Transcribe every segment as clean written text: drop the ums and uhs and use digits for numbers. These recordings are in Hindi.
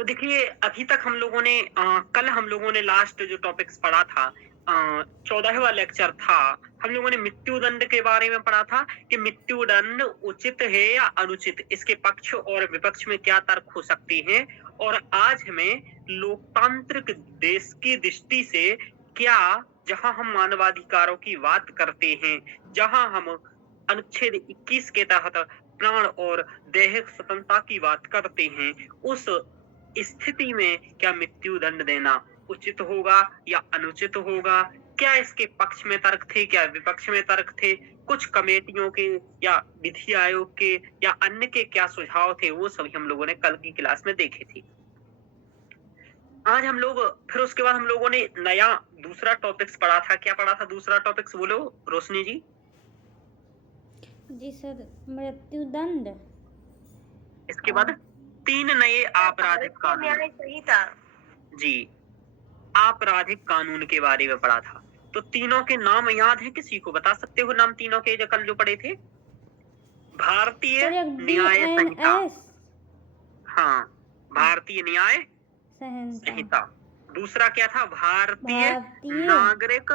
तो देखिए अभी तक हम लोगों ने कल हम लोगों ने लास्ट जो टॉपिक्स पढ़ा था 14वां लेक्चर था। हम लोगों ने मृत्युदंड के बारे में पढ़ा था कि मृत्युदंड उचित है या अनुचित, इसके पक्ष और विपक्ष में क्या तर्क हो सकते हैं। और आज हमें लोकतांत्रिक देश की दृष्टि से क्या, जहां हम मानवाधिकारों की बात करते हैं, जहां हम अनुच्छेद 21 के तहत प्राण और दैहिक स्वतंत्रता की बात करते हैं, उस स्थिति में क्या मृत्युदंड देना उचित होगा या अनुचित होगा? क्या इसके पक्ष में तर्क थे, क्या विपक्ष में तर्क थे? कुछ कमेटियों के या विधि आयोग के या अन्य के क्या सुझाव थे, वो सभी हम लोगों ने कल की क्लास में देखे थे। आज हम लोग फिर उसके बाद हम लोगों ने नया दूसरा टॉपिक्स पढ़ा था। क्या पढ़ा था दूसरा टॉपिक्स, बोलो रोशनी जी। जी सर, मृत्युदंड। इसके बाद 3 नए आपराधिक कानून। न्याय संहिता। जी, आपराधिक कानून के बारे में पढ़ा था। तो तीनों के नाम याद है किसी को? बता सकते हो नाम तीनों के जो कल जो पढ़े थे? भारतीय सर, एक न्याय संहिता। BNS हाँ, भारतीय न्याय संहिता। संहिता। दूसरा क्या था? भारतीय भारतीय नागरिक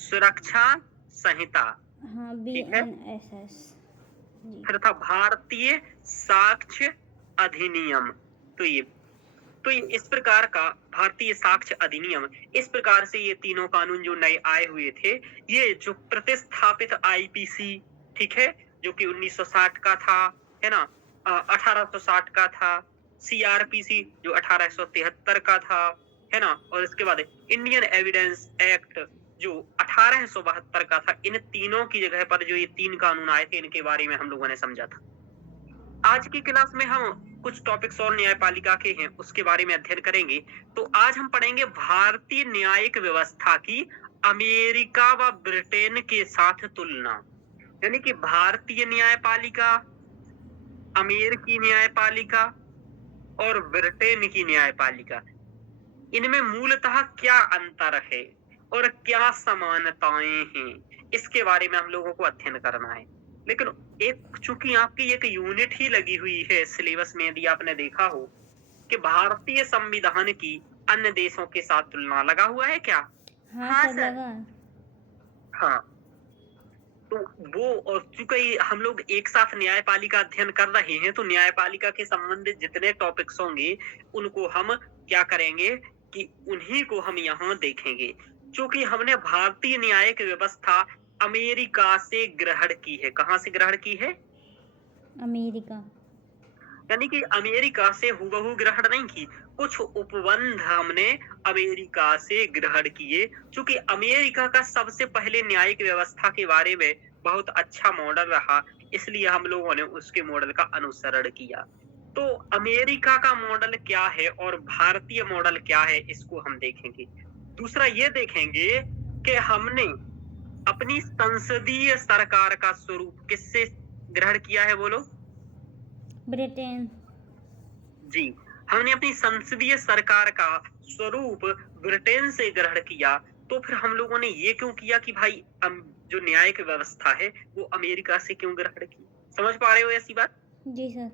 सुरक्षा संहिता। हाँ ठीक है। BNSS जी। फिर था भारतीय साक्ष्य अधिनियम। तो ये इस प्रकार का भारतीय साक्ष्य अधिनियम, इस प्रकार से ये तीनों कानून जो नए आए हुए थे, ये जो प्रतिस्थापित आईपीसी, ठीक है, जो कि 1960 का था, है ना, 1860 का था, सीआरपीसी जो 1873 का था, है ना, और इसके बाद इंडियन एविडेंस एक्ट जो 1872 का था। इन तीनों की जगह पर जो ये 3 कानून आए थे, इनके बारे में हम लोगों ने समझा था। आज की क्लास में हम कुछ टॉपिक्स और न्यायपालिका के हैं, उसके बारे में अध्ययन करेंगे। तो आज हम पढ़ेंगे भारतीय न्यायिक व्यवस्था की अमेरिका व ब्रिटेन के साथ तुलना। यानी कि भारतीय न्यायपालिका, अमेरिकी न्यायपालिका और ब्रिटेन की न्यायपालिका, इनमें मूलतः क्या अंतर है और क्या समानताएं हैं, इसके बारे में हम लोगों को अध्ययन करना है। लेकिन एक, चूंकि आपकी एक यूनिट ही लगी हुई है सिलेबस में, यदि आपने देखा हो कि भारतीय संविधान की अन्य देशों के साथ तुलना, लगा हुआ है क्या? हाँ सर, सर। लगा। हाँ, तो वो, और चूंकि हम लोग एक साथ न्यायपालिका अध्ययन कर रहे हैं, तो न्यायपालिका के संबंधित जितने टॉपिक्स होंगे उनको हम क्या करेंगे कि उन्हीं को हम यहाँ देखेंगे। क्योंकि हमने भारतीय न्यायिक व्यवस्था अमेरिका से ग्रहण की है। कहाँ से ग्रहण की है? अमेरिका। यानी कि अमेरिका से हुबहू ग्रहण नहीं की, कुछ उपबंध हमने अमेरिका से ग्रहण किए। चूंकि अमेरिका का सबसे पहले न्यायिक व्यवस्था के बारे में बहुत अच्छा मॉडल रहा, इसलिए हम लोगों ने उसके मॉडल का अनुसरण किया। तो अमेरिका का मॉडल क्या है और भारतीय मॉडल क्या है, इसको हम देखेंगे। दूसरा ये देखेंगे कि हमने अपनी संसदीय सरकार का स्वरूप किससे ग्रहण किया है, बोलो। ब्रिटेन। जी, हमने अपनी संसदीय सरकार का स्वरूप ब्रिटेन से ग्रहण किया। तो फिर हम लोगों ने ये क्यों किया कि भाई जो न्यायिक व्यवस्था है वो अमेरिका से क्यों ग्रहण की? समझ पा रहे हो ऐसी बात? जी सर।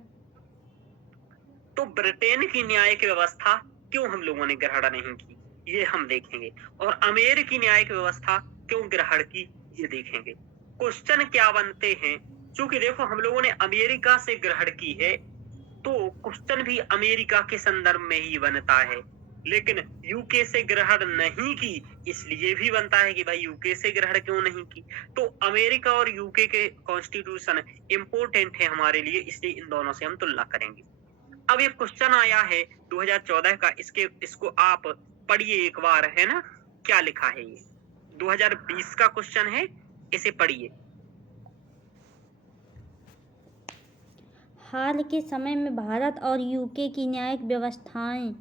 तो ब्रिटेन की न्यायिक व्यवस्था क्यों हम लोगों ने ग्रहण नहीं की, ये हम देखेंगे। और अमेरिकी न्यायिक व्यवस्था क्यों ग्रहण की, ये देखेंगे। क्वेश्चन क्या बनते हैं? क्योंकि देखो हम लोगों ने अमेरिका से ग्रहण की है, तो क्वेश्चन भी अमेरिका के संदर्भ में ही बनता है। लेकिन यूके से ग्रहण नहीं की, इसलिए भी बनता है कि भाई यूके से ग्रहण क्यों नहीं की। तो अमेरिका और यूके के कॉन्स्टिट्यूशन इंपॉर्टेंट है हमारे लिए, इसलिए इन दोनों से हम तुलना करेंगे। अब एक क्वेश्चन आया है 2014 का, इसको आप पढ़िए एक बार, है ना। क्या लिखा है ये? 2020 का क्वेश्चन है, इसे पढ़िए। हाल के समय में भारत और यूके की न्यायिक व्यवस्थाएं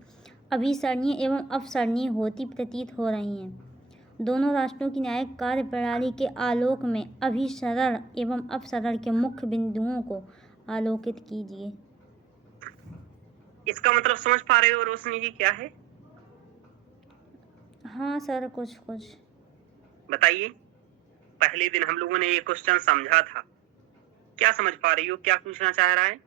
अभिसरणीय एवं अपसरणीय होती प्रतीत हो रही हैं। दोनों राष्ट्रों की न्यायिक कार्यप्रणाली के आलोक में अभिसरण एवं अपसरण के मुख्य बिंदुओं को आलोकित कीजिए। इसका मतलब समझ पा रहे हो रोशनी जी क्या है? हाँ सर, कुछ कुछ। बताइए। पहले दिन हम लोगों ने ये क्वेश्चन समझा था, क्या समझ पा रही हो, क्या पूछना चाह रहा है?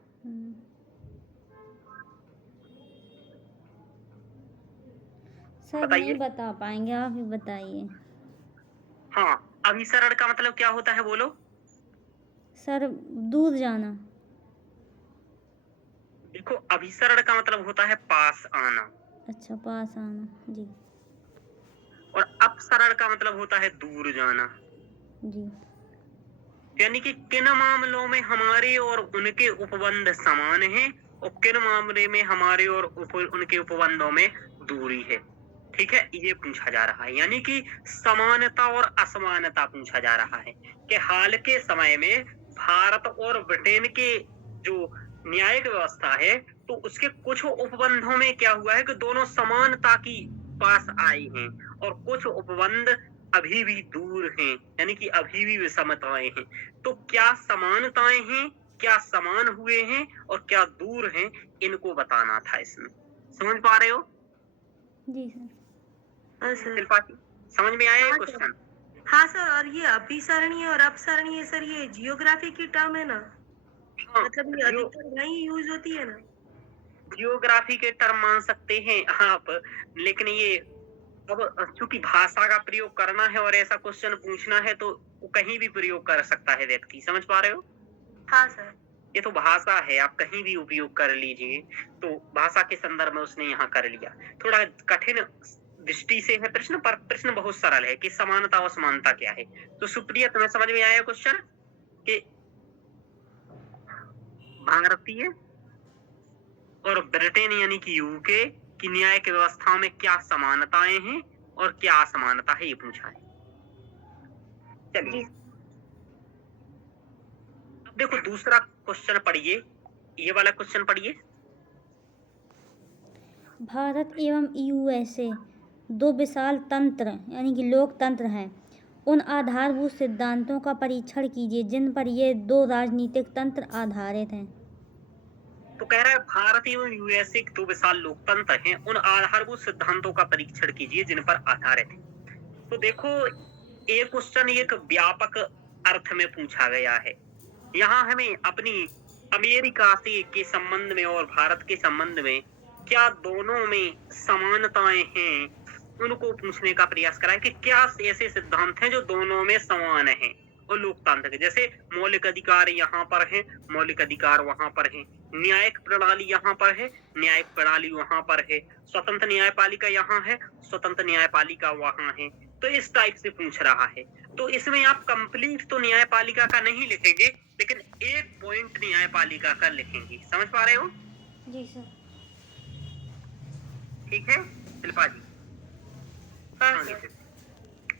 सर बताइए। नहीं बता पाएंगे, आप ही बताइए। हाँ, अभिसरण का मतलब क्या होता है बोलो? सर दूर जाना। देखो, अभिसरण का मतलब होता है पास आना, अच्छा, पास आना। जी। और अपसरण का मतलब होता है दूर जाना। जी। यानी कि किन मामलों में हमारे और उनके उपबंध समान हैं और किन मामले में हमारे और उनके उपबंधों में दूरी है। ठीक है, ये पूछा जा रहा है, यानी कि समानता और असमानता पूछा जा रहा है कि हाल के समय में भारत और ब्रिटेन के जो न्यायिक व्यवस्था है, तो उसके कुछ उपबंधों में क्या हुआ है कि दोनों समानता की पास आए हैं और कुछ उपबंध अभी भी दूर हैं, यानी कि अभी भी विषमताएं हैं। तो क्या समानताएं हैं, क्या समान हुए हैं और क्या दूर हैं, इनको बताना था इसमें। समझ पा रहे हो जी सर। हाँ सर। शिल्पा जी? समझ में आया ये हाँ सर। क्वेश्चन? हाँ सर, और ये अभिसरणीय और अपसरणीय सर, ये जियोग्राफी की टर्म है ना, हाँ, मतलब ये अधिकतर वही यूज होती है ना। जियोग्राफी के टर्म मान सकते हैं आप, लेकिन ये अब चूंकि भाषा का प्रयोग करना है और ऐसा क्वेश्चन पूछना है, तो वो कहीं भी प्रयोग कर सकता है व्यक्ति। समझ पा रहे हो? हाँ सर। ये तो भाषा है, आप कहीं भी उपयोग कर लीजिए। तो भाषा के संदर्भ में उसने यहाँ कर लिया। थोड़ा कठिन दृष्टि से है प्रश्न, पर प्रश्न बहुत सरल है कि समानता और समानता क्या है। तो सुप्रिया, तुम्हें समझ में आया क्वेश्चन कि भारतीय और ब्रिटेन यानी कि यूके की न्यायिक व्यवस्था में क्या समानताएं हैं और क्या असमानता है, ये पूछा है। चलिए, अब देखो दूसरा क्वेश्चन पढ़िए, ये वाला क्वेश्चन पढ़िए। भारत एवं यूएसए दो विशाल तंत्र यानी कि लोकतंत्र हैं। उन आधारभूत सिद्धांतों का परीक्षण कीजिए जिन पर ये दो राजनीतिक तंत्र आधारित हैं। तो कह रहा है भारत एवं यूएसए दो विशाल लोकतंत्र हैं, उन आधारभूत सिद्धांतों का परीक्षण कीजिए जिन पर आधारित है। तो देखो, ये क्वेश्चन एक व्यापक अर्थ में पूछा गया है। यहाँ हमें अपनी अमेरिका से के संबंध में और भारत के संबंध में क्या दोनों में समानताएं हैं, उनको पूछने का प्रयास करा है कि क्या ऐसे सिद्धांत हैं जो दोनों में समान हैं और लोकतांत्रिक, जैसे मौलिक अधिकार यहाँ पर है, मौलिक अधिकार वहां पर है, न्यायिक प्रणाली यहाँ पर है, न्यायिक प्रणाली वहां पर है, स्वतंत्र न्यायपालिका यहाँ है, स्वतंत्र न्यायपालिका वहां है। तो इस टाइप से पूछ रहा है। तो इसमें आप कंप्लीट तो न्यायपालिका का नहीं लिखेंगे, लेकिन एक पॉइंट न्यायपालिका का लिखेंगे। समझ पा रहे हो? जी सर। ठीक है शिल्पा जी? हाँ आगे सर।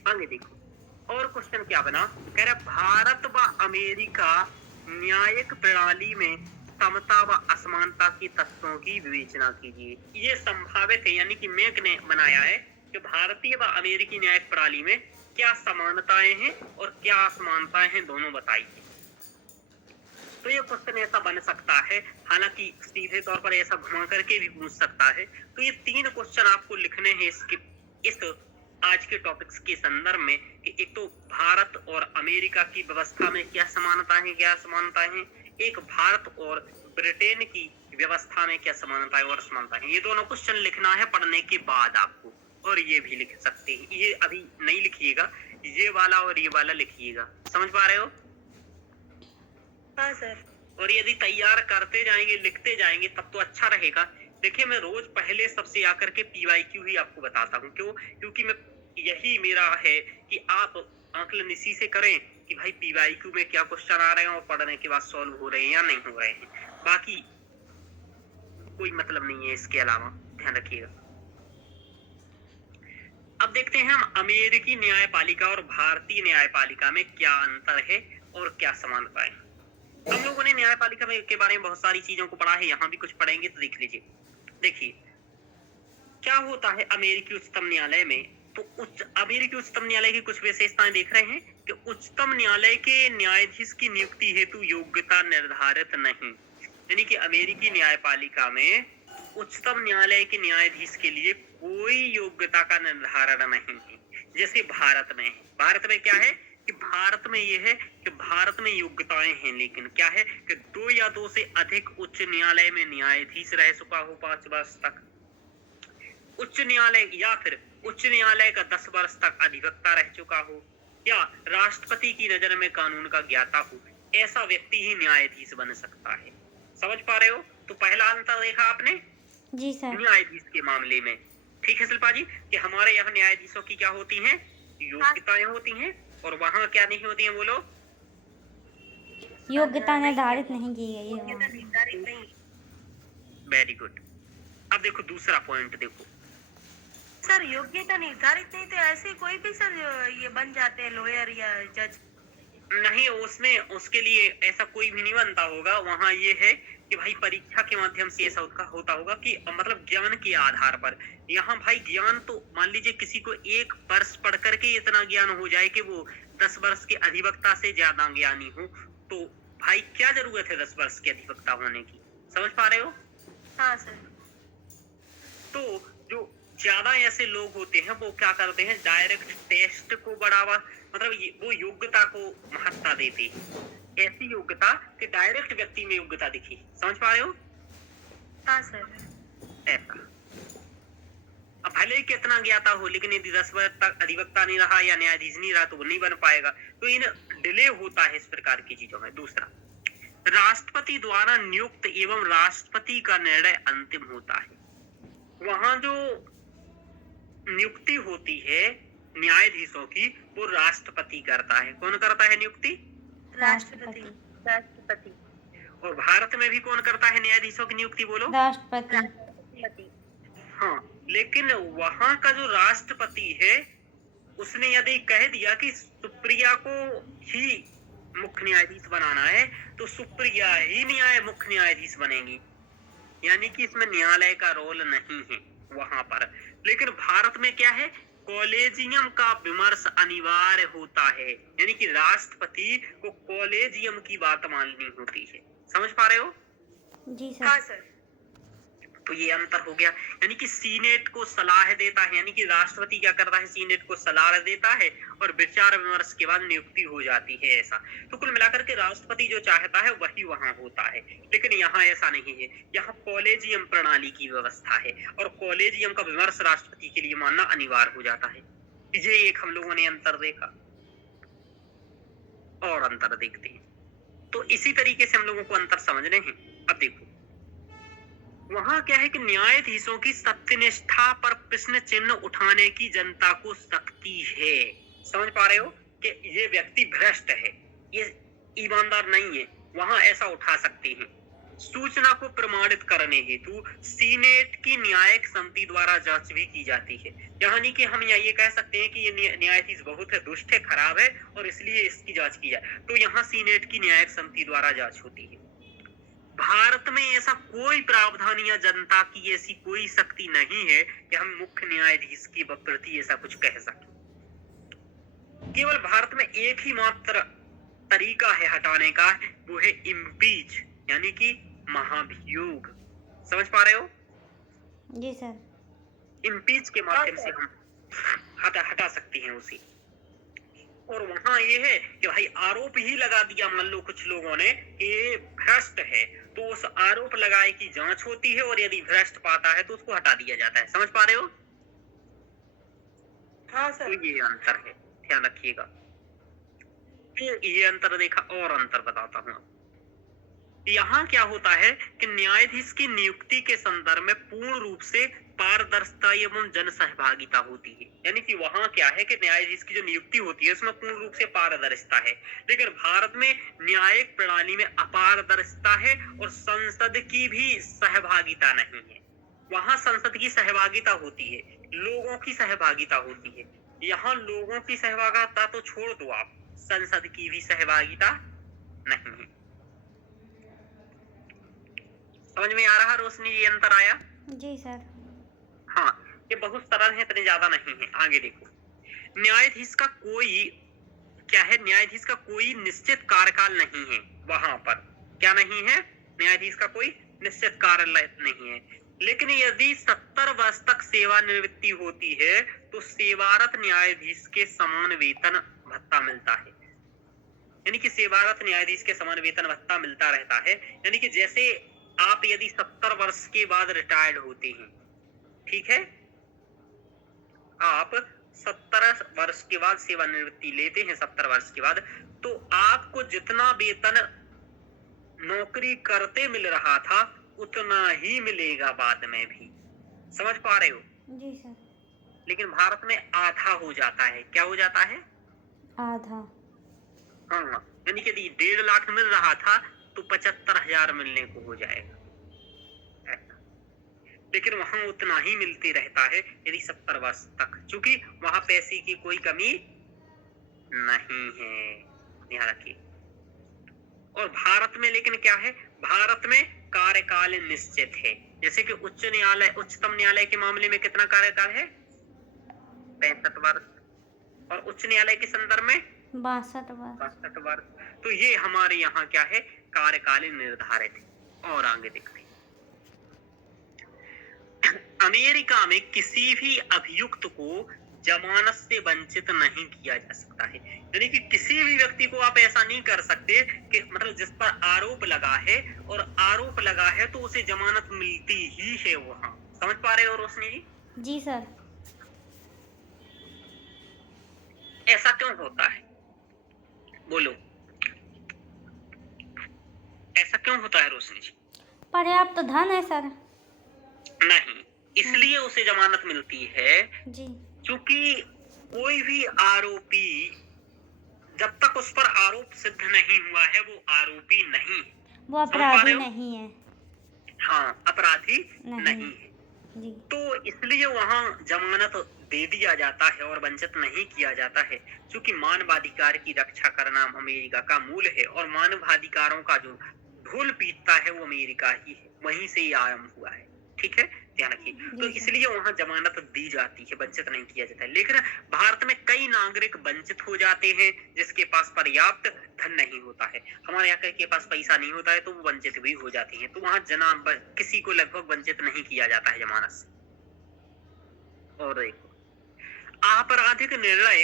आगे देखो, और क्वेश्चन क्या बना, कह रहा भारत व अमेरिका न्यायिक प्रणाली में समता व असमानता की तत्वों की विवेचना कीजिए। ये संभावित है, यानी कि मेक ने बनाया है कि भारतीय व अमेरिकी न्यायिक प्रणाली में क्या समानताएं हैं और क्या असमानताएं हैं, दोनों बताइए। तो ये क्वेश्चन ऐसा बन सकता है, हालांकि सीधे तौर पर ऐसा घुमा करके भी पूछ सकता है। तो ये तीन क्वेश्चन आपको लिखने हैं इस आज के टॉपिक्स के संदर्भ में कि एक तो भारत और अमेरिका की व्यवस्था में क्या समानता है, क्या असमानता है, एक भारत और ब्रिटेन की व्यवस्था में क्या समानता है और असमानता है। ये दोनों क्वेश्चन लिखना है पढ़ने के बाद आपको, और ये भी लिख सकते हैं। ये अभी नहीं लिखिएगा, ये वाला और ये वाला लिखिएगा। समझ पा रहे हो? हाँ सर। और यदि तैयार करते जाएंगे, लिखते जाएंगे, तब तो अच्छा रहेगा। देखिए, मैं रोज पहले सबसे आकर के PYQ ही आपको बताता हूँ। क्यों? क्योंकि मैं यही मेरा है कि आप आकलन इसी से करें कि भाई PYQ में क्या क्वेश्चन आ रहे हैं और पढ़ने के बाद सॉल्व हो रहे हैं या नहीं हो रहे हैं। बाकी कोई मतलब नहीं है इसके अलावा, ध्यान रखिएगा। अब देखते हैं हम अमेरिकी न्यायपालिका और भारतीय न्यायपालिका में क्या अंतर है और क्या समानता है। हम लोगों ने न्यायपालिका में के बारे में बहुत सारी चीजों को पढ़ा है, यहाँ भी कुछ पढ़ेंगे, तो देख लीजिए। देखिए क्या होता है अमेरिकी उच्चतम न्यायालय में। तो अमेरिकी उच्चतम न्यायालय की कुछ विशेषताएं देख रहे हैं कि उच्चतम न्यायालय के न्यायाधीश की नियुक्ति हेतु योग्यता निर्धारित नहीं, यानी कि अमेरिकी न्यायपालिका में उच्चतम न्यायालय के न्यायाधीश के लिए कोई योग्यता का निर्धारण नहीं है, जैसे भारत में है। भारत में क्या है कि भारत में ये है कि भारत में योग्यताएं हैं, लेकिन क्या है कि 2 या 2 से अधिक उच्च न्यायालय में न्यायाधीश रह चुका हो 5 वर्ष तक, उच्च न्यायालय या फिर उच्च न्यायालय का 10 वर्ष तक अधिवक्ता रह चुका हो, या राष्ट्रपति की नजर में कानून का ज्ञाता हो, ऐसा व्यक्ति ही न्यायाधीश बन सकता है। समझ पा रहे हो? तो पहला अंतर देखा आपने जी सर। न्यायाधीश के मामले में। ठीक है शिल्पा जी, कि हमारे यहाँ न्यायाधीशों की क्या होती हैं, योग्यताएं होती हैं, और वहाँ क्या नहीं होती हैं, बोलो। योग्यता निर्धारित नहीं की गई है योग्यता वहाँ। निर्धारित नहीं। Very good. अब देखो दूसरा पॉइंट देखो। सर योग्यता निर्धारित नहीं तो ऐसे कोई भी सर ये बन जाते हैं लॉयर या जज। नहीं, उसमें उसके लिए ऐसा कोई भी नहीं बनता होगा। वहाँ ये है कि भाई परीक्षा के माध्यम से ऐसा होता होगा कि मतलब ज्ञान के आधार पर। यहाँ भाई ज्ञान तो मान लीजिए किसी को 1 वर्ष पढ़ करके इतना ज्ञान हो जाए कि वो 10 वर्ष के अधिवक्ता से ज्यादा ज्ञानी हो, तो भाई क्या जरूरत है 10 वर्ष के अधिवक्ता होने की। समझ पा रहे हो? हाँ सर। तो जो ज्यादा ऐसे लोग होते हैं वो क्या करते हैं, डायरेक्ट टेस्ट को बढ़ावा, मतलब वो योग्यता को महत्ता देते हैं। ऐसी योग्यता कि डायरेक्ट व्यक्ति में योग्यता दिखे। समझ पा रहे हो? हाँ सर। ऐसा। अब भले ही कितना ज्ञाता हो, लेकिन यदि 10 वर्ष तक अधिवक्ता नहीं रहा या न्यायाधीश नहीं रहा तो वो नहीं बन पाएगा। तो इन डिले होता है इस प्रकार की चीजों में। दूसरा, राष्ट्रपति द्वारा नियुक्त एवं राष्ट्रपति का निर्णय अंतिम होता है। वहां जो नियुक्ति होती है न्यायाधीशों की, वो राष्ट्रपति करता है। कौन करता है नियुक्ति? राष्ट्रपति। राष्ट्रपति। और भारत में भी कौन करता है न्यायाधीशों की नियुक्ति, बोलो? राष्ट्रपति। हाँ, लेकिन वहां का जो राष्ट्रपति है उसने यदि कह दिया कि सुप्रिया को ही मुख्य न्यायाधीश बनाना है, तो सुप्रिया ही मुख्य न्यायाधीश बनेगी। यानी कि इसमें न्यायालय का रोल नहीं है वहां पर। लेकिन भारत में क्या है, कॉलेजियम का विमर्श अनिवार्य होता है। यानी कि राष्ट्रपति को कॉलेजियम की बात माननी होती है। समझ पा रहे हो? जी सर। हाँ सर। तो ये अंतर हो गया। यानी कि सीनेट को सलाह देता है, यानी कि राष्ट्रपति क्या करता है, सीनेट को सलाह देता है और विचार विमर्श के बाद नियुक्ति हो जाती है। ऐसा तो कुल मिलाकर के राष्ट्रपति जो चाहता है वही वहां होता है। लेकिन यहाँ ऐसा नहीं है, यहाँ कॉलेजियम प्रणाली की व्यवस्था है और कॉलेजियम का विमर्श राष्ट्रपति के लिए मानना अनिवार्य हो जाता है। ये एक हम लोगों ने अंतर देखा। और अंतर देखते हैं तो इसी तरीके से हम लोगों को अंतर समझने हैं। अब देखो वहां क्या है कि न्यायाधीशों की सत्यनिष्ठा पर प्रश्न चिन्ह उठाने की जनता को शक्ति है। समझ पा रहे हो कि ये व्यक्ति भ्रष्ट है, ये ईमानदार नहीं है, वहां ऐसा उठा सकते हैं। सूचना को प्रमाणित करने हेतु सीनेट की न्यायिक समिति द्वारा जांच भी की जाती है। यानी कि हम ये कह सकते हैं कि ये न्यायाधीश बहुत है, दुष्ट है, खराब है और इसलिए इसकी जांच की जाए, तो यहाँ सीनेट की न्यायिक समिति द्वारा जांच होती है। भारत में ऐसा कोई प्रावधान या जनता की ऐसी कोई शक्ति नहीं है कि हम मुख्य न्यायाधीश के प्रति ऐसा कुछ कह सकें। केवल भारत में एक ही मात्र तरीका है हटाने का, वो है इम्पीच, यानी कि महाभियोग। समझ पा रहे हो? जी सर। इम्पीच के माध्यम से हम हटा सकते हैं उसे। और वहां ये है कि भाई आरोप ही लगा दिया, मान लो कुछ लोगों ने कि भ्रष्ट है, तो उस आरोप लगाए की जांच होती है और यदि भ्रष्ट पाता है तो उसको हटा दिया जाता है। समझ पा रहे हो? हाँ सर। तो ये अंतर है, ध्यान रखिएगा। ये अंतर देखा और अंतर बताता हूं। यहाँ क्या होता है कि न्यायाधीश की नियुक्ति के संदर्भ में पूर्ण रूप से पारदर्शिता एवं जन सहभागिता होती है। यानी कि वहां क्या है कि न्यायाधीश की जो नियुक्ति होती है उसमें पूर्ण रूप से पारदर्शिता है। लेकिन भारत में न्यायिक प्रणाली में अपारदर्शिता है और संसद की भी सहभागिता नहीं है। वहां संसद की सहभागिता होती है, लोगों की सहभागिता होती है। यहाँ लोगों की सहभागिता तो छोड़ दो आप, संसद की भी सहभागिता नहीं है। समझ में आ रहा रोशनी, ये अंतर आया? जी सर। हाँ, ये बहुत सरल है, इतने ज्यादा नहीं है। आगे देखो, न्यायाधीश का कोई क्या है, न्यायाधीश का कोई निश्चित कार्यकाल नहीं है। वहां पर क्या नहीं है, न्यायाधीश का कोई निश्चित कार्यालय नहीं है। लेकिन यदि 70 वर्ष तक सेवानिवृत्ति होती है तो सेवारत न्यायाधीश के समान वेतन भत्ता मिलता है। यानी कि सेवारत न्यायाधीश के समान वेतन भत्ता मिलता रहता है। यानी कि जैसे आप यदि 70 वर्ष के बाद रिटायर्ड होते हैं, ठीक है, आप 70 वर्ष के बाद सेवानिवृत्ति लेते हैं, 70 वर्ष के बाद, तो आपको जितना वेतन नौकरी करते मिल रहा था उतना ही मिलेगा बाद में भी। समझ पा रहे हो? जी सर। लेकिन भारत में आधा हो जाता है। क्या हो जाता है? आधा। हाँ, यानी कि 1.5 लाख मिल रहा था तो 75,000 मिलने को हो जाएगा। लेकिन वहां उतना ही मिलते रहता है यदि 70 वर्ष तक, क्योंकि वहां पैसे की कोई कमी नहीं है, ध्यान रखिए। और भारत में लेकिन क्या है, भारत में कार्यकाल निश्चित है। जैसे कि उच्चतम न्यायालय के मामले में कितना कार्यकाल है? 65 वर्ष, और उच्च न्यायालय के संदर्भ में 62 वर्ष। तो ये हमारे यहाँ क्या है, कार्यकाल निर्धारित है। और आगे देखते हैं, अमेरिका में किसी भी अभियुक्त को जमानत से वंचित नहीं किया जा सकता है। यानी कि किसी भी व्यक्ति को आप ऐसा नहीं कर सकते कि मतलब जिस पर आरोप लगा है और आरोप लगा है तो उसे जमानत मिलती ही है वहां। समझ पा रहे हो रोशनी जी? जी सर। ऐसा क्यों होता है, बोलो, ऐसा क्यों होता है रोशनी जी? पर्याप्त धन है सर। नहीं, इसलिए उसे जमानत मिलती है जी। क्योंकि कोई भी आरोपी जब तक उस पर आरोप सिद्ध नहीं हुआ है वो आरोपी नहीं, वो अपराधी नहीं है। हाँ, अपराधी नहीं है। जी। तो इसलिए वहाँ जमानत दे दिया जाता है और वंचित नहीं किया जाता है, क्योंकि मानवाधिकार की रक्षा करना अमेरिका का मूल है और मानवाधिकारों का जो ढोल पीटता है वो अमेरिका ही है, वहीं से ही आरंभ हुआ है। ठीक है, ध्यान रखिए। तो इसलिए वहाँ जमानत दी जाती है, वंचित नहीं किया जाता है। लेकिन भारत में कई नागरिक वंचित हो जाते हैं जिसके पास पर्याप्त धन नहीं होता है। हमारे यहाँ के पास पैसा नहीं होता है तो वो वंचित भी हो जाती हैं। तो वहाँ किसी को लगभग वंचित नहीं किया जाता है जमानत से। और देखो, आपराधिक निर्णय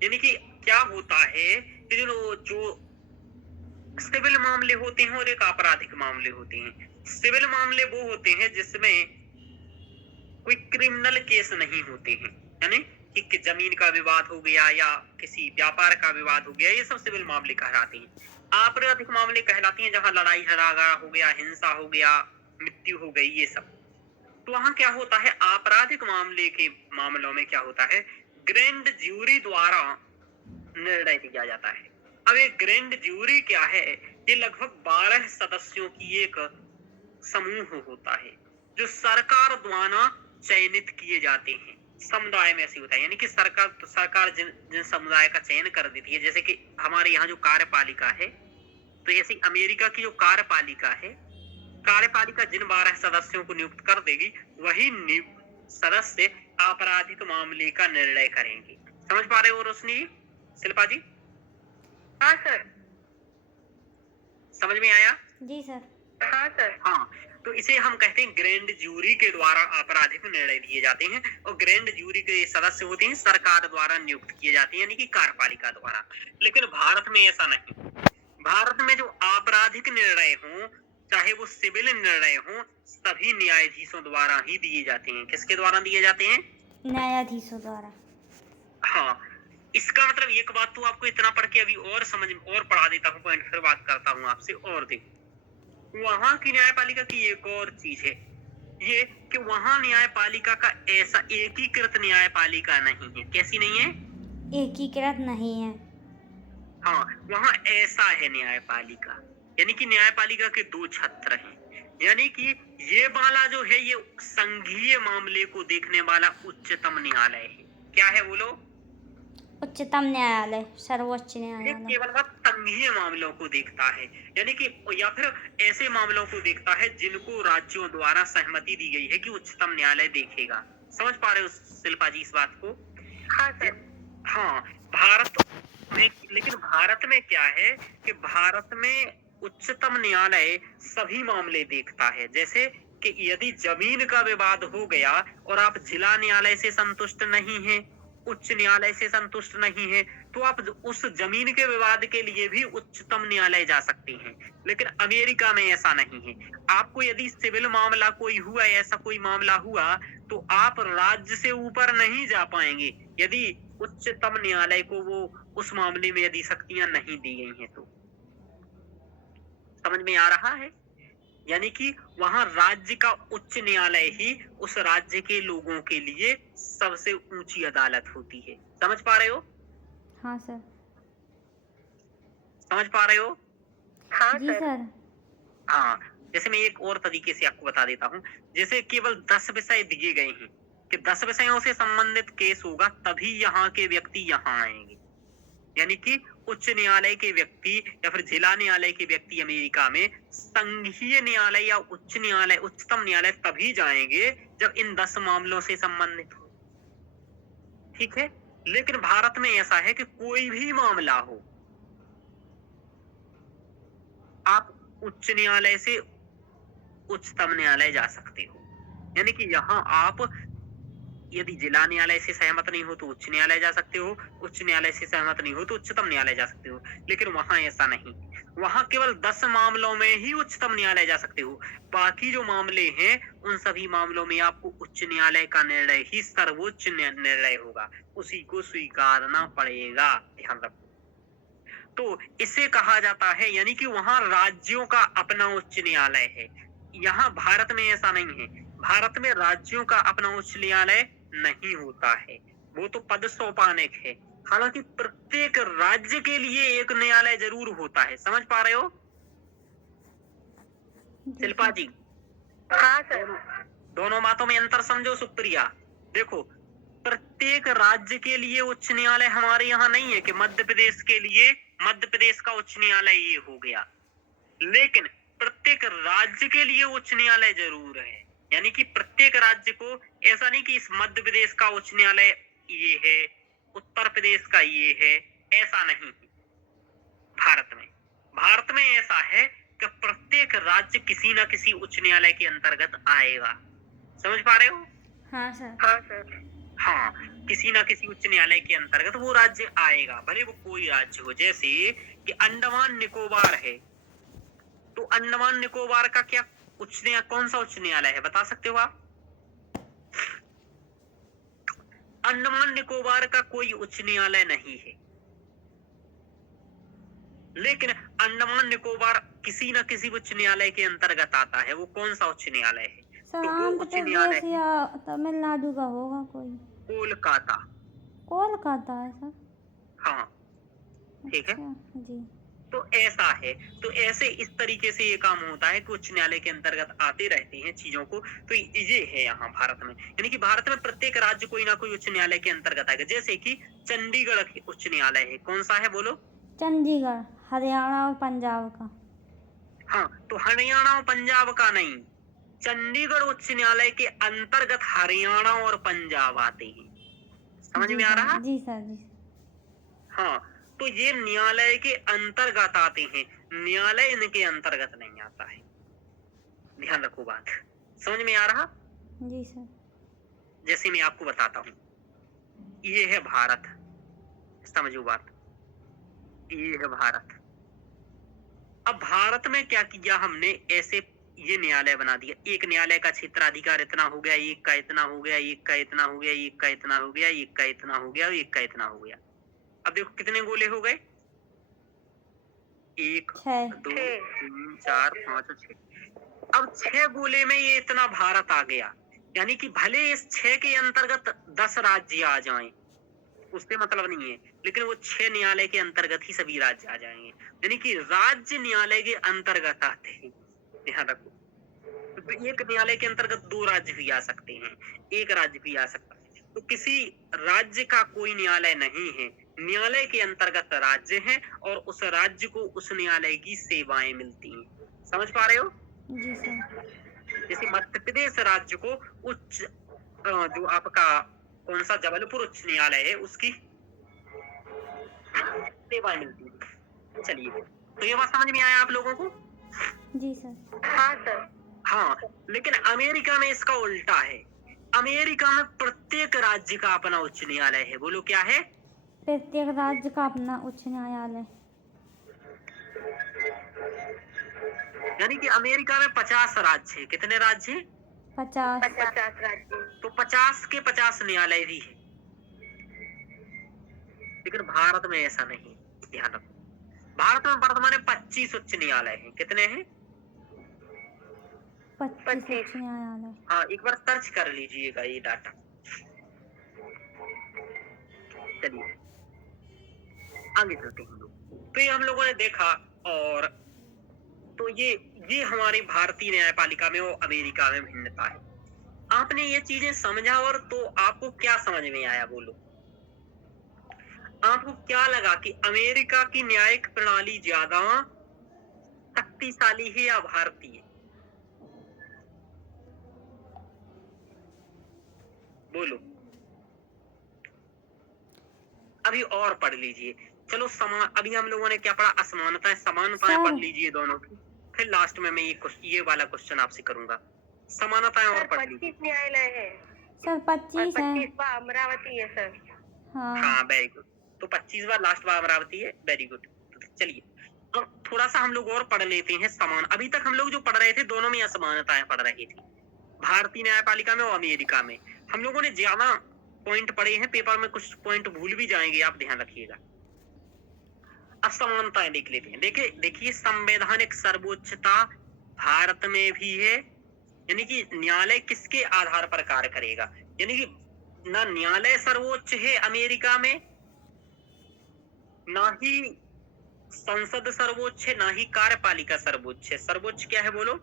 यानी कि क्या होता है कि जो सिविल मामले होते हैं और एक आपराधिक मामले होते हैं। सिविल मामले वो होते हैं जिसमें कोई क्रिमिनल केस नहीं होते हैं, यानी कि जमीन का विवाद हो गया या किसी व्यापार का विवाद हो गया, ये सब सिविल मामले कहलाते हैं। आपराधिक मामले कहलाती हैं जहां लड़ाई झगड़ा हो गया, हिंसा हो गया, मृत्यु हो गई, ये सब। तो वहां क्या होता है, आपराधिक मामले के मामलों में क्या होता है, ग्रैंड ज्यूरी द्वारा निर्णय दिया जाता है। अब ये ग्रैंड ज्यूरी क्या है, ये लगभग 12 सदस्यों की एक समूह होता है जो सरकार द्वारा चयनित किए जाते हैं। समुदाय में ऐसी होता है, यानी कि सरकार जिन समुदाय का चयन कर देती है। जैसे कि हमारे यहाँ जो कार्यपालिका है, तो ऐसी अमेरिका की जो कार्यपालिका है, कार्यपालिका जिन 12 सदस्यों को नियुक्त कर देगी वही सदस्य आपराधिक मामले का निर्णय करेंगे। समझ पा रहे हो रोशनी, शिल्पा जी? हाँ सर। समझ में आया? जी सर। हाँ सर। हाँ, तो इसे हम कहते हैं ग्रैंड ज्यूरी के द्वारा आपराधिक निर्णय दिए जाते हैं। और ग्रैंड ज्यूरी के सदस्य होते हैं सरकार द्वारा नियुक्त किए जाते हैं, यानी कि कार्यपालिका द्वारा। लेकिन भारत में ऐसा नहीं। भारत में जो आपराधिक निर्णय हो, चाहे वो सिविल निर्णय हो, सभी न्यायाधीशों द्वारा ही दिए जाते हैं। किसके द्वारा दिए जाते हैं? न्यायाधीशों द्वारा। हाँ, इसका मतलब एक बात तो आपको इतना पढ़ के अभी और समझ और पढ़ा देता हूँ, पॉइंट फिर बात करता हूँ आपसे। और देखो, वहां की न्यायपालिका की एक और चीज है ये कि वहां न्यायपालिका का ऐसा एकीकृत न्यायपालिका नहीं है। कैसी नहीं है? एकीकृत नहीं है। हाँ, वहां ऐसा है न्यायपालिका, यानी कि न्यायपालिका के 2 छत्र हैं। यानी कि ये वाला जो है ये संघीय मामले को देखने वाला उच्चतम न्यायालय है। क्या है बोलो? उच्चतम न्यायालय, सर्वोच्च ये न्यायालय। केवल वह संघीय मामलों को देखता है, यानी कि या फिर ऐसे मामलों को देखता है जिनको राज्यों द्वारा सहमति दी गई है कि उच्चतम न्यायालय देखेगा। समझ पा रहे हो शिल्पा जी इस बात को? हाँ सर। हाँ, भारत में, लेकिन भारत में क्या है कि भारत में उच्चतम न्यायालय सभी मामले देखता है। जैसे कि यदि जमीन का विवाद हो गया और आप जिला न्यायालय से संतुष्ट नहीं हैं, उच्च न्यायालय से संतुष्ट नहीं है, तो आप उस जमीन के विवाद के लिए भी उच्चतम न्यायालय जा सकते हैं। लेकिन अमेरिका में ऐसा नहीं है। आपको यदि सिविल मामला कोई हुआ, ऐसा कोई मामला हुआ, तो आप राज्य से ऊपर नहीं जा पाएंगे यदि उच्चतम न्यायालय को वो उस मामले में यदि शक्तियां नहीं दी गई हैं तो। समझ में आ रहा है? यानी कि वहां राज्य का उच्च न्यायालय ही उस राज्य के लोगों के लिए सबसे ऊंची अदालत होती है। समझ पा रहे हो? हाँ सर। समझ पा रहे हो? हाँ जी सर। सर। हाँ, जैसे मैं एक और तरीके से आपको बता देता हूँ। जैसे केवल 10 विषय दिए गए हैं कि 10 विषयों से संबंधित केस होगा तभी यहाँ के व्यक्ति यहाँ आएंगे। यानी कि उच्च न्यायालय के व्यक्ति या फिर जिला न्यायालय के व्यक्ति अमेरिका में संघीय न्यायालय या उच्च न्यायालय, उच्चतम न्यायालय तभी जाएंगे जब इन 10 मामलों से संबंधित हो। ठीक है? लेकिन भारत में ऐसा है कि कोई भी मामला हो, आप उच्च न्यायालय से उच्चतम न्यायालय जा सकते हो। यानी कि यहाँ आप यदि जिला न्यायालय से सहमत नहीं हो तो उच्च न्यायालय जा सकते हो, उच्च न्यायालय से सहमत नहीं हो तो उच्चतम न्यायालय जा सकते हो। लेकिन वहां ऐसा नहीं, वहां केवल 10 मामलों में ही उच्चतम न्यायालय जा सकते हो। बाकी जो मामले हैं उन सभी मामलों में आपको उच्च न्यायालय का निर्णय ही सर्वोच्च निर्णय होगा, उसी को स्वीकारना पड़ेगा। ध्यान रखो। तो इसे कहा जाता है, यानी कि वहां राज्यों का अपना उच्च न्यायालय है। यहाँ भारत में ऐसा नहीं है। भारत में राज्यों का अपना उच्च न्यायालय नहीं होता है, वो तो पद सोपानिक है। हालांकि प्रत्येक राज्य के लिए एक न्यायालय जरूर होता है। समझ पा रहे हो शिल्पा जी? हाँ सर। दोनों बातों में अंतर समझो सुप्रिया। देखो, प्रत्येक राज्य के लिए उच्च न्यायालय हमारे यहाँ नहीं है कि मध्य प्रदेश के लिए मध्य प्रदेश का उच्च न्यायालय ये हो गया, लेकिन प्रत्येक राज्य के लिए उच्च न्यायालय जरूर है। यानी कि प्रत्येक राज्य को ऐसा नहीं कि इस मध्य प्रदेश का उच्च न्यायालय ये है, उत्तर प्रदेश का ये है, ऐसा नहीं है। भारत में ऐसा है कि प्रत्येक राज्य किसी न किसी उच्च न्यायालय के अंतर्गत आएगा। समझ पा रहे हो? हाँ सर। हाँ सर। हाँ, किसी ना किसी उच्च न्यायालय के अंतर्गत वो राज्य आएगा, भले वो कोई राज्य हो। जैसे कि अंडमान निकोबार है, तो अंडमान निकोबार का क्या कौन सा उच्च न्यायालय है, बता सकते हो आप? अंडमान निकोबार का कोई उच्च न्यायालय नहीं है, लेकिन अंडमान निकोबार किसी न किसी उच्च न्यायालय के अंतर्गत आता है। वो कौन सा उच्च न्यायालय है? सर तो वो आंध्र उच्च न्यायालय प्रदेश या तमिलनाडु का होगा कोई। कोलकाता। कोलकाता है सर। हाँ, ठीक है। अच्छा जी। तो ऐसा है, तो ऐसे इस तरीके से ये काम होता है कि उच्च न्यायालय के अंतर्गत आते रहते हैं चीजों को। तो ये है यहाँ भारत में, यानी कि भारत में प्रत्येक राज्य कोई ना कोई उच्च न्यायालय के अंतर्गत आएगा। जैसे कि चंडीगढ़ उच्च न्यायालय है, कौन सा है बोलो? चंडीगढ़, हरियाणा और पंजाब का। हाँ, तो हरियाणा और पंजाब का नहीं, चंडीगढ़ उच्च न्यायालय के अंतर्गत हरियाणा और पंजाब आते हैं। समझ में आ रहा? जी सर जी। हाँ, तो ये न्यायालय के अंतर्गत आते हैं, न्यायालय इनके अंतर्गत नहीं आता है। ध्यान रखो बात। समझ में आ रहा? जी सर। जैसे मैं आपको बताता हूँ, ये है भारत, समझो बात, ये है भारत। अब भारत में क्या किया हमने, ऐसे ये न्यायालय बना दिया। एक न्यायालय का क्षेत्राधिकार इतना हो गया, एक का इतना हो गया, एक का इतना हो गया, एक का इतना हो गया, एक का इतना हो गया, एक का इतना हो गया। अब देखो कितने गोले हो गए, 1 2 3 4 5 और 6। अब 6 गोले में ये इतना भारत आ गया। यानी कि भले इस 6 के अंतर्गत 10 राज्य आ जाएं, उससे मतलब नहीं है, लेकिन वो 6 न्यायालय के अंतर्गत ही सभी राज्य आ जाएंगे। यानी कि राज्य न्यायालय के अंतर्गत आते हैं। ध्यान रखो, तो एक न्यायालय के अंतर्गत 2 राज्य भी आ सकते हैं, एक राज्य भी आ सकता है। तो किसी राज्य का कोई न्यायालय नहीं है, न्यायालय के अंतर्गत राज्य है और उस राज्य को उस न्यायालय की सेवाएं मिलती हैं। समझ पा रहे हो? जी सर। जैसे मध्य प्रदेश राज्य को उच्च जो आपका कौन सा जबलपुर उच्च न्यायालय है उसकी सेवाएं मिलती है। चलिए, तो ये बात समझ में आया आप लोगों को? जी सर। हाँ सर। हाँ, लेकिन अमेरिका में इसका उल्टा है। अमेरिका में प्रत्येक राज्य का अपना उच्च न्यायालय है। बोलो क्या है? प्रत्येक राज्य का अपना उच्च न्यायालय। यानी कि अमेरिका में 50 राज्य है। कितने राज्य हैं? 50। 50 राज्य। तो 50 के 50 न्यायालय भी है, लेकिन भारत में ऐसा नहीं, ध्यान रखो। भारत में वर्तमान में 25 उच्च न्यायालय हैं। कितने हैं? 25 उच्च न्यायालय। हाँ, एक बार सर्च कर लीजिएगा ये डाटा। चलिए आगे चलते हैं हम लोग। तो ये हम लोगों ने देखा, और तो ये हमारी भारतीय न्यायपालिका में और अमेरिका में भिन्नता है। आपने ये चीजें समझा, और तो आपको क्या समझ में आया, बोलो। आपको क्या लगा कि अमेरिका की न्यायिक प्रणाली ज्यादा शक्तिशाली है या भारतीय? बोलो। अभी और पढ़ लीजिए। चलो अभी हम लोगों ने क्या पढ़ा? असमानताएं, समानताएं सर। पढ़ लीजिए दोनों की। फिर लास्ट में मैं ये वाला क्वेश्चन आपसे करूंगा। समानताएं और पढ़ लीजिए। 25 न्यायालय है सर 25 है। 25वां अमरावती है सर। हाँ। हाँ, वेरी गुड। तो 25वां लास्ट बार अमरावती है, वेरी गुड। चलिए अब थोड़ा सा हम लोग और पढ़ लेते हैं। अभी तक हम लोग जो पढ़ रहे थे, दोनों में असमानताएं पढ़ रही थी, भारतीय न्यायपालिका में और अमेरिका में। हम लोगों ने ज्यादा पॉइंट पढ़े हैं, पेपर में कुछ पॉइंट भूल भी जाएंगे, आप ध्यान रखिएगा। असमानताएं देख लेते हैं। देखिए संवैधानिक सर्वोच्चता भारत में भी है, यानी कि न्यायालय किसके आधार पर कार्य करेगा, यानी कि ना न्यायालय सर्वोच्च है अमेरिका में, ना ही संसद सर्वोच्च है, ना ही कार्यपालिका सर्वोच्च है। सर्वोच्च क्या है, बोलो?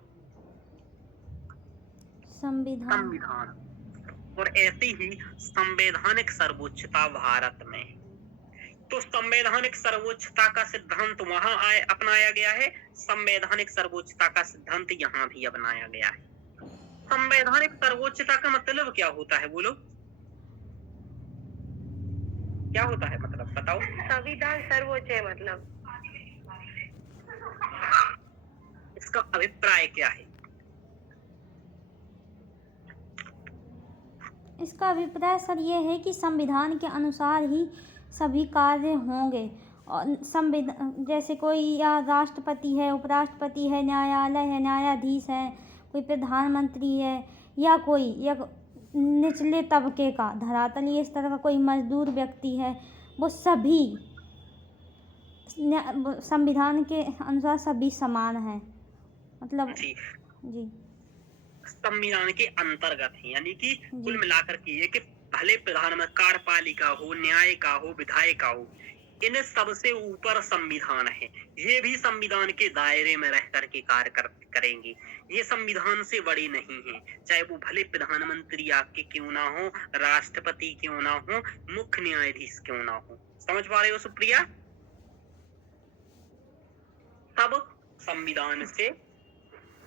संविधान। और ऐसी ही संवैधानिक सर्वोच्चता भारत में। तो संवैधानिक सर्वोच्चता का सिद्धांत वहां अपनाया गया है, संवैधानिक सर्वोच्चता का सिद्धांत यहाँ भी अपनाया गया है। संवैधानिक सर्वोच्चता का मतलब क्या होता है, बोलो? क्या होता है मतलब, बताओ? संविधान सर्वोच्च है मतलब। इसका अभिप्राय क्या है? इसका अभिप्राय सर ये है कि संविधान के अनुसार ही सभी कार्य होंगे, और जैसे कोई या राष्ट्रपति है, उपराष्ट्रपति है, न्यायालय है, न्यायाधीश है, कोई प्रधानमंत्री है, या कोई निचले तबके का धरातलीय स्तर का कोई मजदूर व्यक्ति है, वो सभी संविधान के अनुसार सभी समान हैं, मतलब जी, जी संविधान के अंतर्गत है, यानी कि कुल मिलाकर के ये कि भले प्रधान में कार्यपालिका हो, न्यायिका हो, विधायिका हो, इन सबसे ऊपर संविधान है। ये भी संविधान के दायरे में रह करके कार्य करेंगे। ये संविधान से बड़ी नहीं है, चाहे वो भले प्रधानमंत्री आपके क्यों ना हो, राष्ट्रपति क्यों ना हो, मुख्य न्यायाधीश क्यों ना हो। समझ पा रहे हो सुप्रिया? सब संविधान से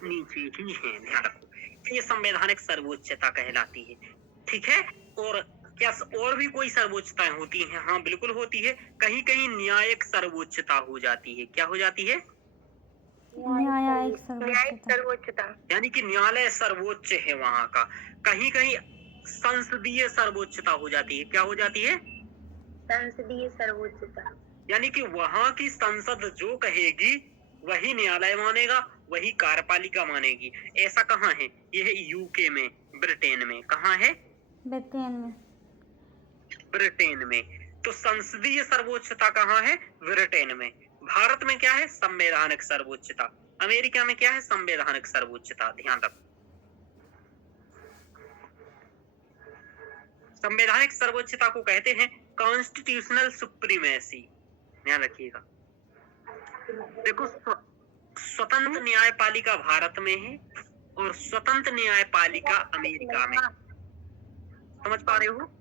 नीचे ही है, ध्यान रखो। ये संवैधानिक सर्वोच्चता कहलाती है, ठीक है। और क्या और भी कोई सर्वोच्चताएं होती हैं? हाँ बिल्कुल होती है। कहीं कहीं न्यायिक सर्वोच्चता हो जाती है। क्या हो जाती है? न्यायिक सर्वोच्चता, यानी कि न्यायालय सर्वोच्च है वहां का। कहीं कहीं संसदीय सर्वोच्चता हो जाती है। क्या हो जाती है? संसदीय सर्वोच्चता, यानी कि वहां की संसद जो कहेगी वही न्यायालय मानेगा, वही कार्यपालिका मानेगी। ऐसा कहाँ है? यह है यूके में, ब्रिटेन में। कहाँ है? ब्रिटेन में। तो संसदीय सर्वोच्चता कहाँ है? ब्रिटेन में। भारत में क्या है? संवैधानिक सर्वोच्चता। अमेरिका में क्या है? संवैधानिक सर्वोच्चता। ध्यान रखो, संवैधानिक सर्वोच्चता को कहते हैं कॉन्स्टिट्यूशनल सुप्रीमेसी। ध्यान रखिएगा। देखो, स्वतंत्र न्यायपालिका भारत में है और स्वतंत्र न्यायपालिका अमेरिका में। समझ पा रहे हो?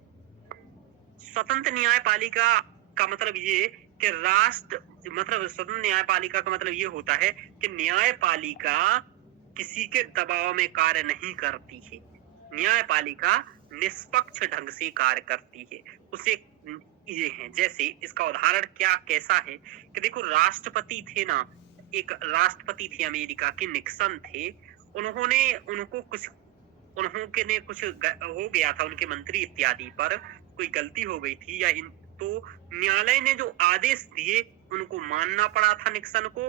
स्वतंत्र न्यायपालिका का मतलब ये कि स्वतंत्र न्यायपालिका का मतलब ये होता है कि न्यायपालिका किसी के दबाव में कार्य नहीं करती है। न्यायपालिका निष्पक्ष ढंग से कार्य करती है। उसे ये है, जैसे इसका उदाहरण कैसा है कि देखो, राष्ट्रपति थे ना, एक राष्ट्रपति थे अमेरिका के, निक्सन थे। उनको कुछ हो गया था, उनके मंत्री इत्यादि पर कोई गलती हो गई थी, या तो न्यायालय ने जो आदेश दिए उनको मानना पड़ा था निक्सन को,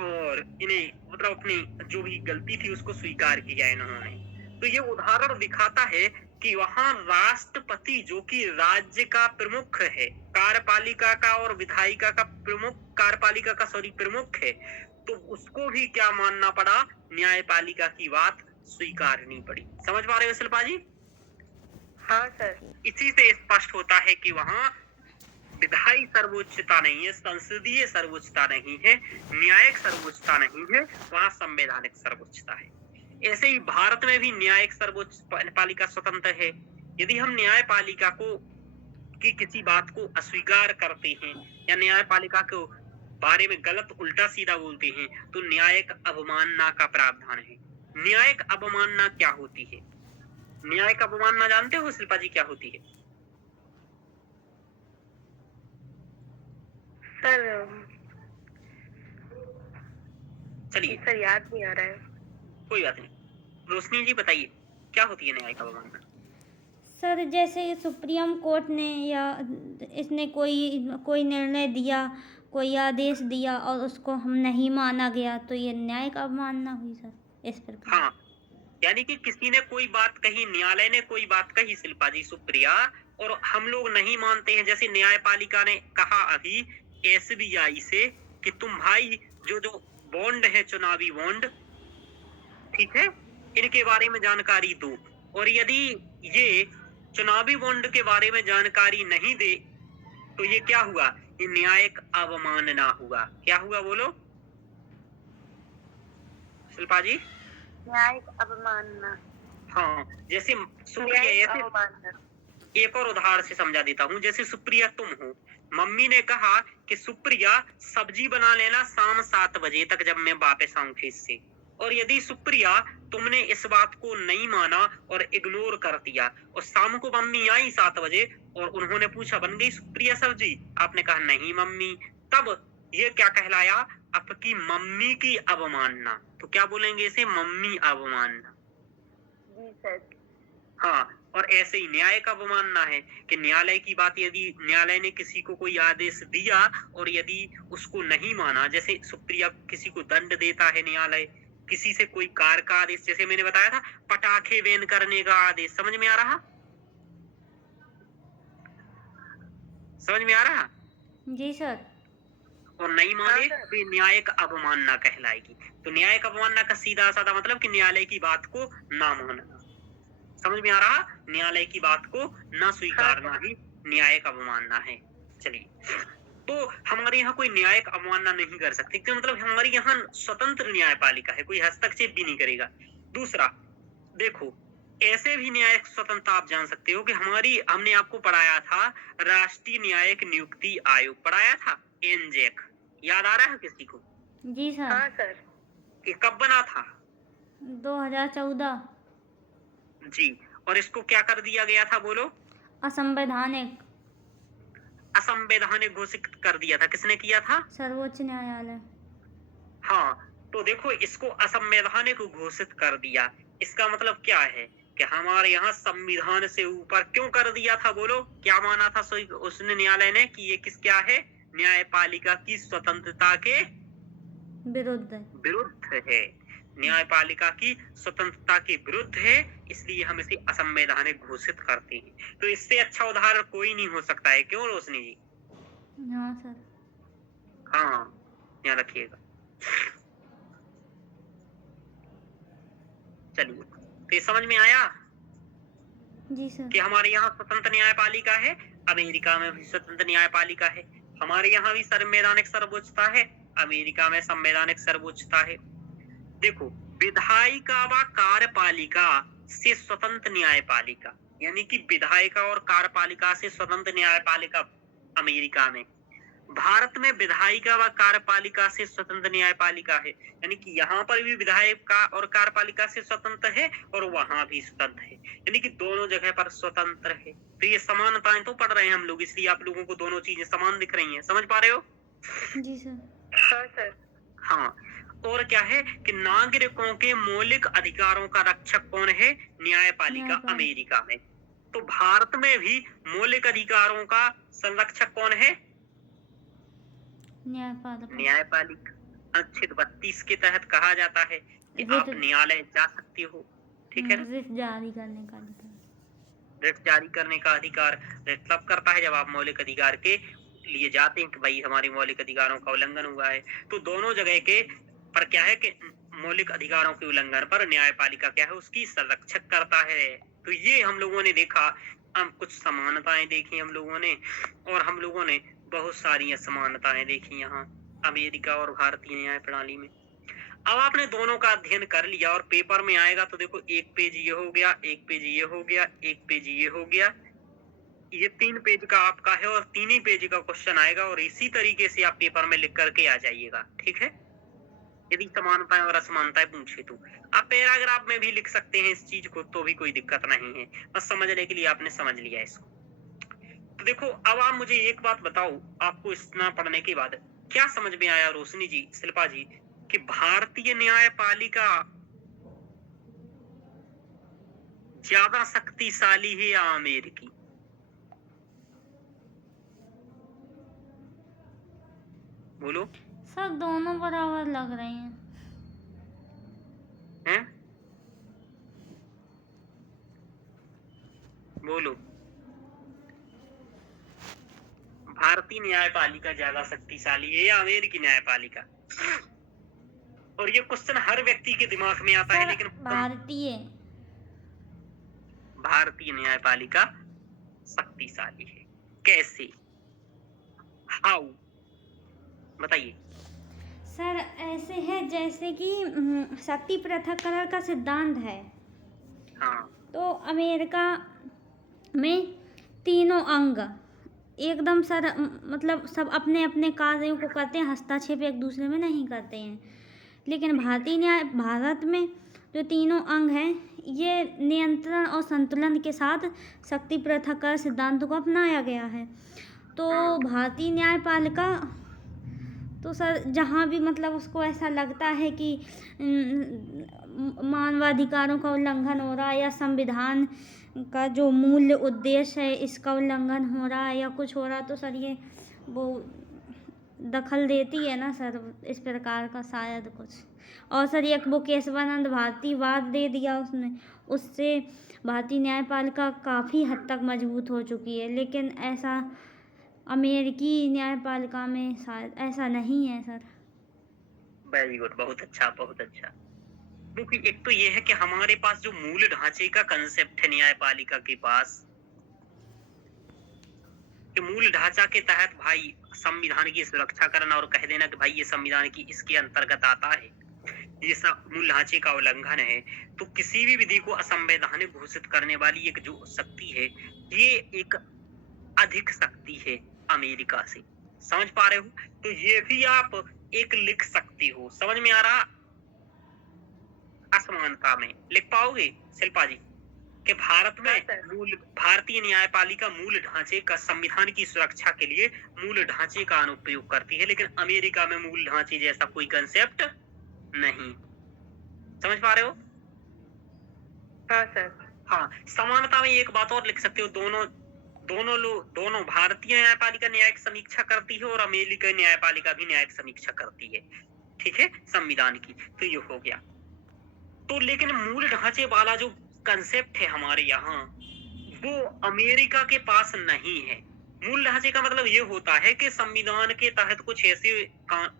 और इन्हें अपनी जो भी गलती थी उसको स्वीकार किया इन्होंने। तो ये उदाहरण दिखाता है कि वहाँ राष्ट्रपति जो कि राज्य का प्रमुख है, कार्यपालिका का और विधायिका का प्रमुख, कार्यपालिका का प्रमुख है, तो उसको भी क्या मानना पड़ा, न्यायपालिका की बात स्वीकारनी पड़ी। समझ पा रहे हो शिल्पा जी? हाँ सर। इसी से स्पष्ट होता है कि वहाँ विधायी सर्वोच्चता नहीं है, संसदीय सर्वोच्चता नहीं है, न्यायिक सर्वोच्चता नहीं है, वहाँ संवैधानिक सर्वोच्चता है। ऐसे ही भारत में भी न्यायिक सर्वोच्च पालिका स्वतंत्र है। यदि हम न्यायपालिका को की किसी बात को अस्वीकार करते हैं या न्यायपालिका को बारे में गलत उल्टा सीधा बोलते हैं तो न्यायिक अवमानना का प्रावधान है। न्यायिक अवमानना क्या होती है? न्यायिक अवमानना जानते हो शिल्पा जी क्या होती है? सर चलिए सर याद नहीं आ रहा है। कोई बात नहीं, रोशनी जी बताइए क्या होती है न्यायिक अवमानना? सर जैसे सुप्रीम कोर्ट ने या इसने कोई निर्णय दिया, कोई आदेश दिया और उसको हम नहीं माना गया तो ये न्यायिक अवमानना हुई सर, इस प्रकार। हाँ, यानी कि किसी ने कोई बात कही, न्यायालय ने कोई बात कही शिल्पा जी, सुप्रिया, और हम लोग नहीं मानते हैं। जैसे न्यायपालिका ने कहा अभी SBI से कि तुम भाई जो बॉन्ड है, चुनावी बॉन्ड, ठीक है, इनके बारे में जानकारी दो, और यदि ये चुनावी बॉन्ड के बारे में जानकारी नहीं दे तो ये क्या हुआ, ये न्यायिक अवमानना हुआ। क्या हुआ बोलो शिल्पा जी? न्यायिक अवमानना। हाँ, जैसे सुप्रिया, न्यायिक ऐसे अवमानना। एक और उदाहरण से समझा देता हूँ। जैसे सुप्रिया तुम हो, मम्मी ने कहा कि सुप्रिया सब्जी बना लेना शाम 7 बजे तक जब मैं वापस आऊं खेत से, और यदि सुप्रिया तुमने इस बात को नहीं माना और इग्नोर कर दिया और शाम को मम्मी आई 7 बजे और उन्होंने पूछा बन गई सुप्रिया सब्जी, आपने कहा नहीं मम्मी, तब ये क्या कहलाया, आपकी मम्मी की अवमानना। तो क्या बोलेंगे इसे, मम्मी अवमानना। जी सर। हाँ, और ऐसे ही न्यायिक अवमानना है कि न्यायालय की बात, यदि न्यायालय ने किसी को कोई आदेश दिया और यदि उसको नहीं माना, जैसे सुप्रिया किसी को दंड देता है न्यायालय, किसी से कोई कार का आदेश, जैसे मैंने बताया था पटाखे बैन करने का आदेश, समझ में आ रहा? समझ में आ रहा? जी सर। और नहीं माने तो ये न्यायिक अवमानना कहलाएगी। तो न्यायिक अवमानना का सीधा साधा मतलब कि न्यायालय की बात को ना मानना। समझ में आ रहा? न्यायालय की बात को न स्वीकारना ही न्यायिक अवमानना है। चलिए, तो हमारे यहाँ कोई न्यायिक अवमानना नहीं कर सकते, क्यों, मतलब हमारे यहाँ स्वतंत्र न्यायपालिका है, कोई हस्तक्षेप भी नहीं करेगा। दूसरा देखो, ऐसे भी न्यायिक स्वतंत्रता आप जान सकते हो कि हमने आपको पढ़ाया था राष्ट्रीय न्यायिक नियुक्ति आयोग, पढ़ाया था NJAC, याद आ रहा है किसी को? जी सर। हाँ सर। ये कब बना था? 2014। जी, और इसको क्या कर दिया गया था बोलो? असंवैधानिक। असंवैधानिक घोषित कर दिया था। किसने किया था? सर्वोच्च न्यायालय। हाँ, तो देखो इसको असंवैधानिक घोषित कर दिया, इसका मतलब क्या है कि हमारे यहाँ संविधान से ऊपर क्यों कर दिया था बोलो? क्या माना था उसने, न्यायालय ने, कि ये क्या है, न्यायपालिका की स्वतंत्रता के विरुद्ध है, न्यायपालिका की स्वतंत्रता के विरुद्ध है, इसलिए हम इसे असंवैधानिक घोषित करते हैं। तो इससे अच्छा उदाहरण कोई नहीं हो सकता है, क्यों रोशनी जी? हाँ सर। हाँ, ध्यान रखिएगा। चलिए, तो ये समझ में आया जी सर कि हमारे यहाँ स्वतंत्र न्यायपालिका है, अमेरिका में भी स्वतंत्र न्यायपालिका है, हमारे यहाँ भी संवैधानिक सर्वोच्चता है, अमेरिका में संवैधानिक सर्वोच्चता है। देखो, विधायिका व कार्यपालिका से स्वतंत्र न्यायपालिका, यानी कि विधायिका और कार्यपालिका से स्वतंत्र न्यायपालिका अमेरिका में, भारत में विधायिका व कार्यपालिका से स्वतंत्र न्यायपालिका है, यानी कि यहाँ पर भी विधायिका और कार्यपालिका से स्वतंत्र है और वहां भी स्वतंत्र है, यानी कि दोनों जगह पर स्वतंत्र है। तो ये समानताएं तो पढ़ रहे हैं हम लोग, इसलिए आप लोगों को दोनों चीजें समान दिख रही हैं। समझ पा रहे हो? जी सर। हाँ सर। हाँ, और क्या है कि नागरिकों के मौलिक अधिकारों का रक्षक कौन है? न्यायपालिका अमेरिका में। तो भारत में भी मौलिक अधिकारों का संरक्षक कौन है? न्यायपालिका। अनुच्छेद 32 के तहत कहा जाता है कि आप न्यायालय जा सकते हो, ठीक है ना। रिट जारी करने का अधिकार। रिट जारी करने का अधिकार रिट तब करता है जब आप मौलिक अधिकार के लिए जाते हैं कि भाई हमारे मौलिक अधिकारों का उल्लंघन हुआ है। तो दोनों जगह के पर क्या है कि मौलिक अधिकारों के उल्लंघन पर न्यायपालिका क्या है, उसकी संरक्षक करता है। तो ये हम लोगों ने देखा, हम कुछ समानताएं देखी हम लोगों ने, और हम लोगों ने बहुत सारी असमानताएं देखी यहाँ अमेरिका और भारतीय न्याय प्रणाली में। अब आपने दोनों का अध्ययन कर लिया और पेपर में आएगा तो देखो एक पेज ये हो गया, एक पेज ये हो गया, एक पेज ये हो गया, ये 3 पेज का आपका है और 3 ही पेज का क्वेश्चन आएगा और इसी तरीके से आप पेपर में लिख करके आ जाइएगा, ठीक है। यदि समानताएं और असमानताएं पूछे तो आप पैराग्राफ में भी लिख सकते हैं इस चीज को, तो भी कोई दिक्कत नहीं है, बस समझने के लिए आपने समझ लिया इसको। तो देखो अब आप मुझे एक बात बताओ, आपको इतना पढ़ने के बाद क्या समझ में आया रोशनी जी, शिल्पा जी, कि भारतीय न्यायपालिका ज्यादा शक्तिशाली है या अमेरिकी? बोलो। सर दोनों बराबर लग रहे हैं। हैं? बोलो। भारतीय न्यायपालिका ज्यादा शक्तिशाली है या अमेरिकी न्यायपालिका? और ये क्वेश्चन हर व्यक्ति के दिमाग में आता है, लेकिन भारतीय न्यायपालिका शक्तिशाली है। कैसे? हाउ? बताइए। सर ऐसे है जैसे कि शक्ति पृथक्करण का सिद्धांत है। हाँ। तो अमेरिका में तीनों अंग एकदम सर मतलब सब अपने अपने कार्यों को करते हैं, हस्तक्षेप एक दूसरे में नहीं करते हैं। लेकिन भारत में जो तीनों अंग हैं ये नियंत्रण और संतुलन के साथ शक्ति पृथक्करण सिद्धांत को अपनाया गया है। तो भारतीय न्यायपालिका तो सर जहाँ भी मतलब उसको ऐसा लगता है कि मानवाधिकारों का उल्लंघन हो रहा है या संविधान का जो मूल उद्देश्य है इसका उल्लंघन हो रहा है या कुछ हो रहा, तो सर ये वो दखल देती है ना सर, इस प्रकार का शायद कुछ। और सर एक वो केशवानंद भारती वाद दे दिया उसने, उससे भारतीय न्यायपालिका काफ़ी हद तक मजबूत हो चुकी है। लेकिन ऐसा अमेरिकी न्यायपालिका में शायद ऐसा नहीं है सर। वेरी गुड, बहुत अच्छा बहुत अच्छा। क्योंकि एक तो ये है कि हमारे पास जो मूल ढांचे का कंसेप्ट है न्यायपालिका के पास, कि मूल ढांचा के तहत भाई संविधान की सुरक्षा करना और कह देना कि भाई ये संविधान की इसके अंतर्गत आता है, ये सब मूल ढांचे का उल्लंघन है, तो किसी भी विधि को असंवैधानिक घोषित करने वाली एक जो शक्ति है ये एक अधिक शक्ति है अमेरिका से। समझ पा रहे हो? तो ये भी आप एक लिख सकते हो। समझ में आ रहा? असमानता में लिख पाओगे शिल्पा जी कि भारत में मूल भारतीय न्यायपालिका मूल ढांचे का संविधान की सुरक्षा के लिए मूल ढांचे का अनुप्रयोग करती है, लेकिन अमेरिका में मूल ढांचे जैसा कोई कंसेप्ट नहीं। समझ पा रहे हो? हाँ सर। हाँ, समानता में एक बात और लिख सकते हो, दोनों भारतीय न्यायपालिका न्यायिक समीक्षा करती है और अमेरिकी न्यायपालिका भी न्यायिक समीक्षा करती है, ठीक है, संविधान की। तो ये हो गया। तो लेकिन मूल ढांचे वाला जो कंसेप्ट है हमारे यहाँ वो अमेरिका के पास नहीं है। मूल ढांचे का मतलब ये होता है कि संविधान के तहत कुछ ऐसे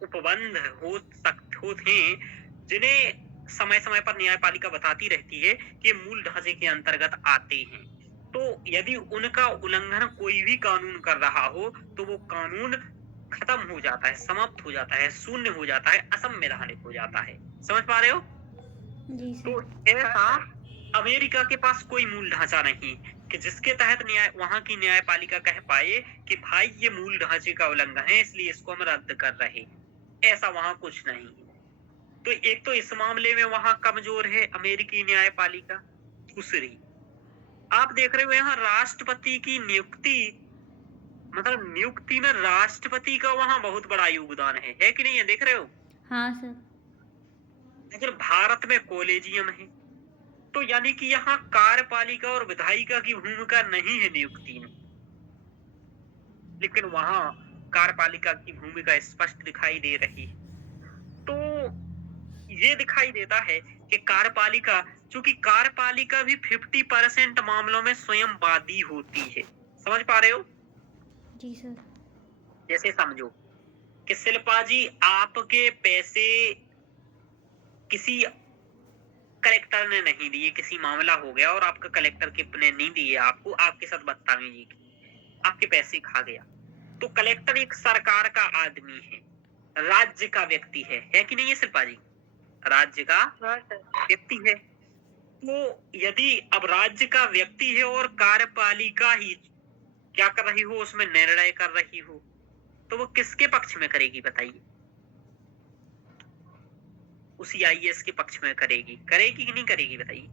उपबंध होते हैं जिन्हें समय समय पर न्यायपालिका बताती रहती है कि मूल ढांचे के अंतर्गत आते हैं। तो यदि उनका उल्लंघन कोई भी कानून कर रहा हो तो वो कानून खत्म हो जाता है, समाप्त हो जाता है, शून्य हो जाता है, असंवैधानिक हो जाता है। समझ पा रहे हो? जी सर। तो ऐसा अमेरिका के पास कोई मूल ढांचा नहीं कि जिसके तहत वहां की न्यायपालिका कह पाए कि भाई ये मूल ढांचे का उल्लंघन है इसलिए इसको हम रद्द कर रहे। ऐसा वहां कुछ नहीं। तो एक तो इस मामले में वहां कमजोर है अमेरिकी न्यायपालिका। दूसरी आप देख रहे हो यहाँ राष्ट्रपति की नियुक्ति, मतलब नियुक्ति में राष्ट्रपति का वहां बहुत बड़ा योगदान है कि नहीं? है देख रहे हो? हाँ सर। लेकिन भारत में कॉलेजियम है, तो यानी कि यहाँ कार्यपालिका और विधायिका की भूमिका नहीं है नियुक्ति में, लेकिन वहां कार्यपालिका की भूमिका स्पष्ट दिखाई दे रही है। तो ये दिखाई देता है कि कार्यपालिका क्योंकि कार्यपालिका भी 50% मामलों में स्वयं वादी होती है। समझ पा रहे हो? जी सर। जैसे समझो कि शिल्पा जी आपके पैसे किसी कलेक्टर ने नहीं दिए, किसी मामला हो गया और आपका कलेक्टर के ने नहीं दिए, आपको आपके साथ बदतमीजी की, आपके पैसे खा गया। तो कलेक्टर एक सरकार का आदमी है, राज्य का व्यक्ति है कि नहीं है शिल्पा जी? राज्य का हाँ सर। व्यक्ति है। तो यदि अब राज्य का व्यक्ति है और कार्यपालिका ही क्या कर रही हो, उसमें निर्णय कर रही हो, तो वो किसके पक्ष में करेगी बताइए? उसी आईएएस के पक्ष में करेगी कि नहीं करेगी बताइए?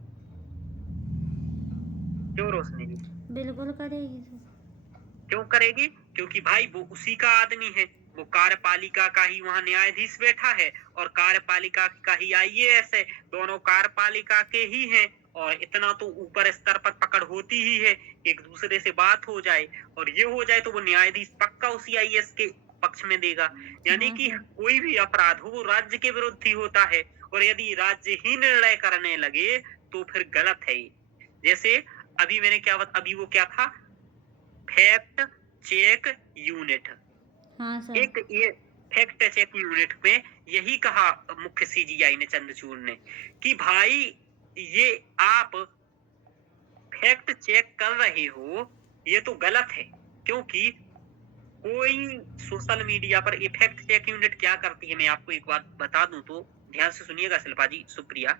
क्यों रोशनी जी? बिल्कुल करेगी सर। क्यों करेगी? क्योंकि भाई वो उसी का आदमी है, वो कार्यपालिका का ही वहां न्यायाधीश बैठा है और कार्यपालिका का ही आईएएस है, दोनों कार्यपालिका के ही हैं। और इतना तो ऊपर स्तर पर पकड़ होती ही है, एक दूसरे से बात हो जाए और ये हो जाए तो वो न्यायाधीश पक्का उसी आईएएस के पक्ष में देगा। यानी हाँ कि सर। कोई भी अपराध हो वो राज्य के विरुद्ध ही होता है, और यदि राज्य ही निर्णय करने लगे तो फिर गलत है ये। जैसे अभी मैंने अभी वो क्या था, फैक्ट चेक यूनिट। हाँ सर। एक ये फैक्ट चेक यूनिट में यही कहा मुख्य सीजीआई ने, चंद्रचूड़ ने, कि भाई ये आप फैक्ट चेक कर रहे हो ये तो गलत है। क्योंकि कोई सोशल मीडिया पर ये फैक्ट चेक यूनिट क्या करती है, मैं आपको एक बात बता दूं तो ध्यान से सुनिएगा शिल्पा जी, सुप्रिया।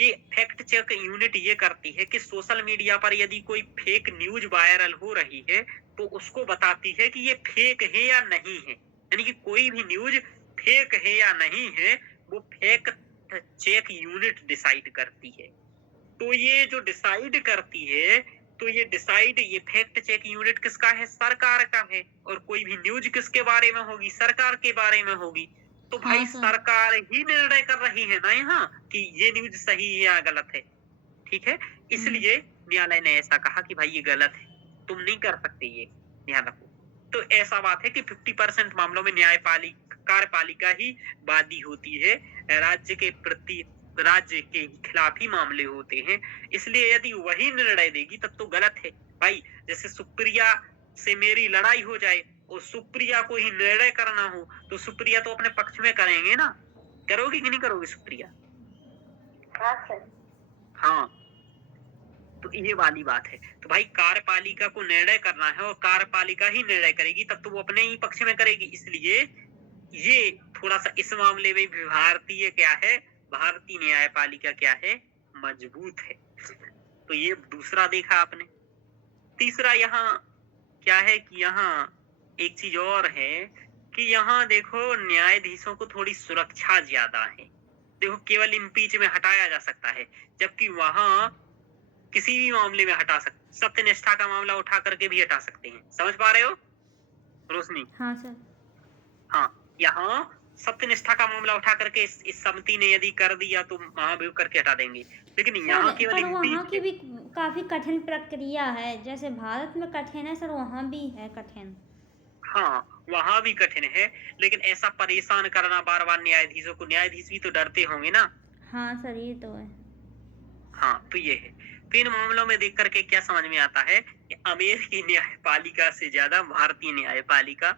ये फैक्ट चेक यूनिट ये करती है कि सोशल मीडिया पर यदि कोई फेक न्यूज वायरल हो रही है तो उसको बताती है कि ये फेक है या नहीं है। यानी कि कोई भी न्यूज फेक है या नहीं है वो फैक्ट चेक यूनिट डिसाइड करती है। तो ये जो डिसाइड करती है, तो ये फैक्ट चेक यूनिट किसका है? सरकार का है। और कोई भी न्यूज किसके बारे में होगी? सरकार के बारे में होगी। तो भाई हाँ सर। सरकार ही निर्णय कर रही है ना यहाँ कि ये न्यूज सही है या गलत है। ठीक है, इसलिए न्यायालय ने ऐसा कहा कि भाई ये गलत है, तुम नहीं कर सकते ये, ध्यान रखो। तो ऐसा बात है कि 50% मामलों में कार्यपालिका ही वादी होती है, राज्य के प्रति, राज्य के खिलाफ ही मामले होते हैं। इसलिए यदि वही निर्णय देगी तब तो गलत है भाई। जैसे सुप्रिया से मेरी लड़ाई हो जाए और सुप्रिया को ही निर्णय करना हो तो सुप्रिया तो अपने पक्ष में करेंगे ना, करोगी कि नहीं करोगी सुप्रिया? हाँ सर। हाँ, तो ये वाली बात है। तो भाई कार्यपालिका को निर्णय करना है और कार्यपालिका ही निर्णय करेगी तब तो वो अपने ही पक्ष में करेगी। इसलिए ये थोड़ा सा इस मामले में भी भारतीय क्या है, भारतीय न्यायपालिका क्या है, मजबूत है। तो ये दूसरा देखा आपने। तीसरा यहाँ क्या है कि यहाँ एक चीज और है कि यहाँ देखो न्यायाधीशों को थोड़ी सुरक्षा ज्यादा है। देखो केवल इम्पीच में हटाया जा सकता है, जबकि वहां किसी भी मामले में हटा सकते, सत्यनिष्ठा का मामला उठा करके भी हटा सकते हैं। समझ पा रहे हो रोशनी? हाँ सर। हाँ, यहाँ सत्यनिष्ठा का मामला उठा करके इस समिति ने यदि कर दिया तो महाभियोग करके हटा देंगे, लेकिन यहाँ सर केवल पर वहाँ की इम्पीच। भी काफी कठिन प्रक्रिया है, जैसे भारत में कठिन है सर, वहाँ भी है कठिन। हाँ, वहां भी कठिन है, लेकिन ऐसा परेशान करना बार बार न्यायाधीशों को, न्यायाधीश भी तो डरते होंगे ना। हाँ सर ये तो है। हाँ, तो ये है। तो इन मामलों में देख करके क्या समझ में आता है कि अमेरिकी न्यायपालिका से ज्यादा भारतीय न्यायपालिका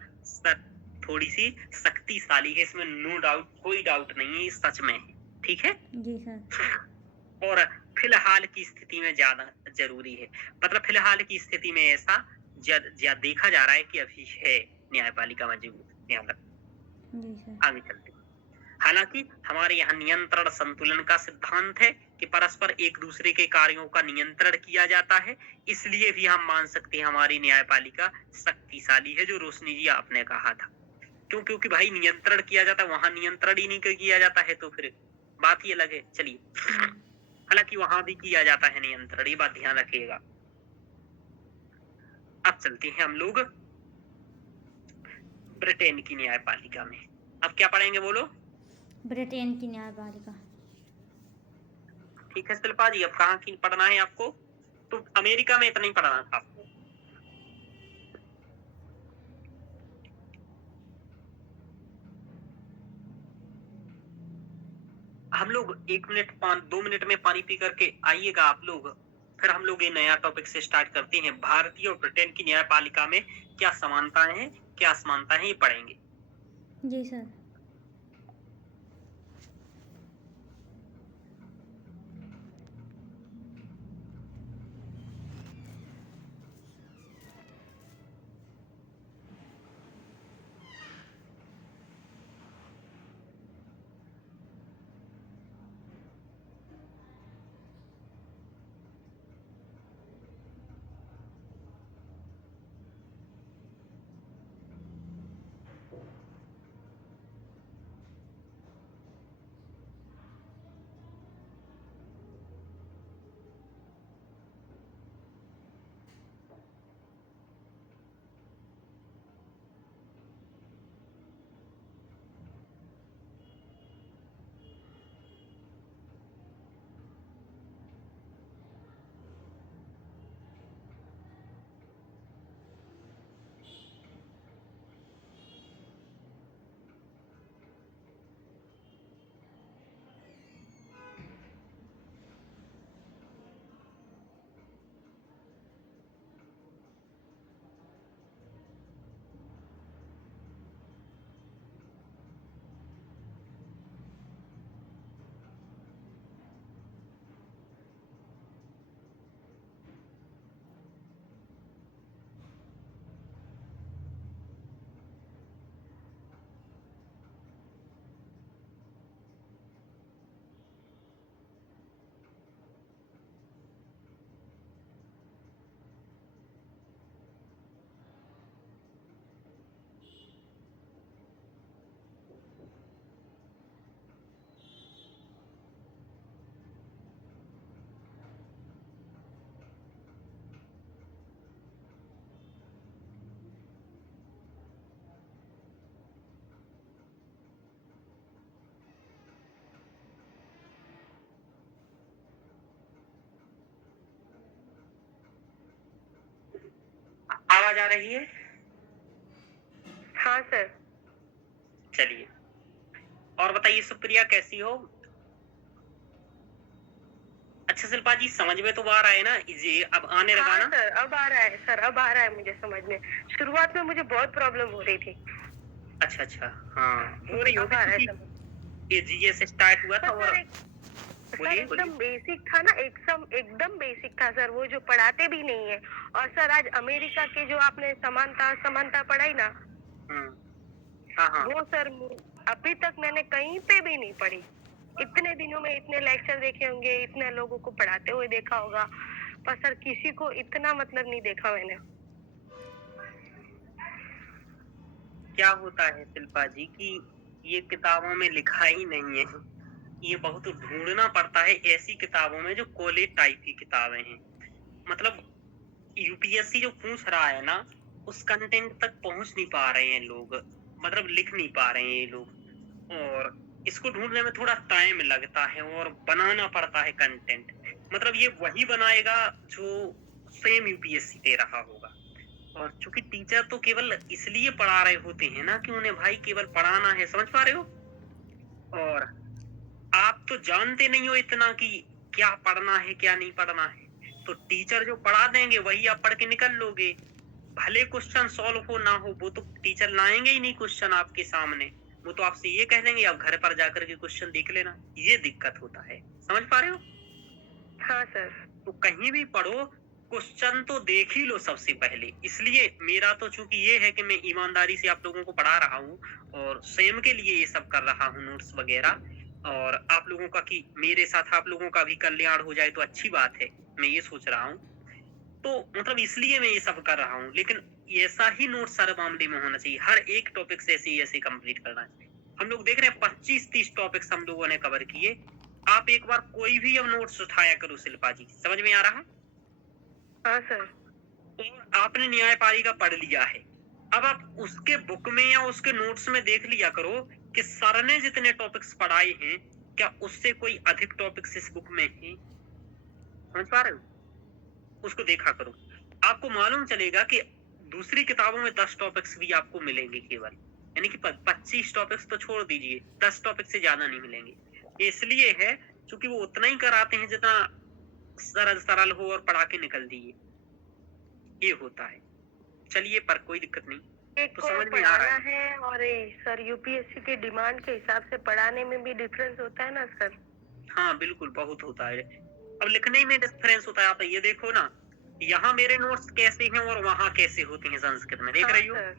थोड़ी सी शक्तिशाली है, इसमें नो डाउट, कोई डाउट नहीं है, ये सच में है। ठीक है, जी सर। और फिलहाल की स्थिति में ज्यादा जरूरी है, मतलब फिलहाल की स्थिति में ऐसा देखा जा रहा है कि अभी है न्यायपालिका मजबूत। ध्यान रखो, जी सर। आगे चलते हैं। हालांकि हमारे यहाँ नियंत्रण संतुलन का सिद्धांत है कि परस्पर एक दूसरे के कार्यों का नियंत्रण किया जाता है, इसलिए भी हम मान सकते हैं हमारी न्यायपालिका शक्तिशाली है, जो रोशनी जी आपने कहा था। क्यों? क्योंकि भाई नियंत्रण किया जाता है, वहां नियंत्रण ही नहीं किया जाता है तो फिर बात ही अलग है। चलिए, हालांकि वहां भी किया जाता है नियंत्रण, ये बात ध्यान रखिएगा। अब चलते हैं हम लोग ब्रिटेन की न्यायपालिका में। अब क्या पढ़ेंगे बोलो? ब्रिटेन की न्यायपालिका। ठीक है शिल्पा जी, अब कहाँ की पढ़ना है आपको? तो अमेरिका में इतना ही पढ़ना था आपको। हम लोग 1 मिनट 2 मिनट में पानी पी करके आइएगा आप लोग, फिर हम लोग ये नया टॉपिक से स्टार्ट करते हैं। भारतीय और ब्रिटेन की न्यायपालिका में क्या समानताएं हैं, क्या असमानताएं हैं, ये पढ़ेंगे। जी सर। आवाज आ रही है? हाँ सर। चलिए, और बताइए सुप्रिया कैसी हो? अच्छा शिल्पा जी, समझ में तो आ रहा है ना? ये अब आने लगा हाँ ना? सर, अब आ रहा है सर, अब आ रहा है मुझे समझ में। शुरुआत में मुझे बहुत प्रॉब्लम हो रही थी। अच्छा अच्छा, हाँ हो रही अब होगी आ रहा है क्योंकि समझ। ये जीएस स्टार्ट हुआ था। पर और सर बोलिए एकदम बेसिक था ना, एकदम बेसिक था सर, वो जो पढ़ाते भी नहीं है। और सर आज अमेरिका के जो आपने समानता असमानता पढ़ाई ना, हम्म, हाँ हाँ, वो सर अभी तक मैंने कहीं पे भी नहीं पढ़ी। इतने दिनों में इतने लेक्चर देखे होंगे, इतने लोगों को पढ़ाते हुए देखा होगा, पर सर किसी को इतना मतलब नहीं देखा मैंने। क्या होता है शिल्पा जी कि ये किताबों में लिखा ही नहीं है। ये बहुत ढूंढना पड़ता है ऐसी किताबों में जो कॉलेज टाइप की किताबें हैं। मतलब यूपीएससी जो पूछ रहा है ना, उस कंटेंट तक पहुंच नहीं पा रहे हैं लोग, मतलब लिख नहीं पा रहे हैं ये लोग। और इसको ढूंढने में थोड़ा टाइम लगता है और बनाना पड़ता है कंटेंट। मतलब ये वही बनाएगा जो सेम यूपीएससी दे रहा होगा। और चूंकि टीचर तो केवल इसलिए पढ़ा रहे होते हैं ना कि उन्हें भाई केवल पढ़ाना है, समझ पा रहे हो? और आप तो जानते नहीं हो इतना कि क्या पढ़ना है क्या नहीं पढ़ना है। तो टीचर जो पढ़ा देंगे वही आप पढ़ के निकल लोगे। भले क्वेश्चन सॉल्व हो ना हो, वो तो टीचर लाएंगे ही नहीं क्वेश्चन आपके सामने। वो तो आपसे ये कह देंगे आप घर पर जाकर के क्वेश्चन देख लेना। ये दिक्कत होता है, समझ पा रहे हो? हाँ सर। तो कहीं भी पढ़ो, क्वेश्चन तो देख ही लो सबसे पहले। इसलिए मेरा तो चूंकि ये है कि मैं ईमानदारी से आप लोगों को पढ़ा रहा हूँ और सेम के लिए ये सब कर रहा हूँ, नोट्स वगैरह। और आप लोगों का कि मेरे साथ आप लोगों का भी कल्याण हो जाए तो अच्छी बात है, मैं ये सोच रहा हूँ। तो मतलब इसलिए मैं ये सब कर रहा हूँ। लेकिन ऐसा ही नोट हर मामले में होना चाहिए, हर एक टॉपिक से ऐसे कंप्लीट करना चाहिए। हम लोग देख रहे हैं 25-30 टॉपिक्स हम लोगों ने कवर किए। आप एक बार कोई भी अब नोट्स उठाया करो शिल्पा जी, समझ में आ रहा? हाँ सर। और आपने न्यायपालिका पढ़ लिया है, अब आप उसके बुक में या उसके नोट्स में देख लिया करो कि सर ने जितने टॉपिक्स पढ़ाए हैं क्या उससे कोई अधिक टॉपिक्स इस बुक में हैं। समझ पा रहे हो? उसको देखा करो, आपको मालूम चलेगा कि दूसरी किताबों में 10 टॉपिक्स भी आपको मिलेंगे केवल, यानी कि 25 टॉपिक्स तो छोड़ दीजिए, 10 टॉपिक से ज्यादा नहीं मिलेंगे। इसलिए है क्योंकि वो उतना ही कराते हैं जितना सरल सरल हो और पढ़ा के निकल दिए, ये होता है। चलिए, पर कोई दिक्कत नहीं, एक तो को समझ में आ रहा पढ़ाना है। है और सर यूपीएससी के डिमांड के हिसाब से पढ़ाने में भी डिफरेंस होता है ना सर? हाँ बिल्कुल, बहुत होता है। अब लिखने में डिफरेंस होता है। आप ये देखो ना, यहाँ मेरे नोट्स कैसे हैं और वहाँ कैसे होते हैं संस्कृत में, देख हाँ रही हो सर,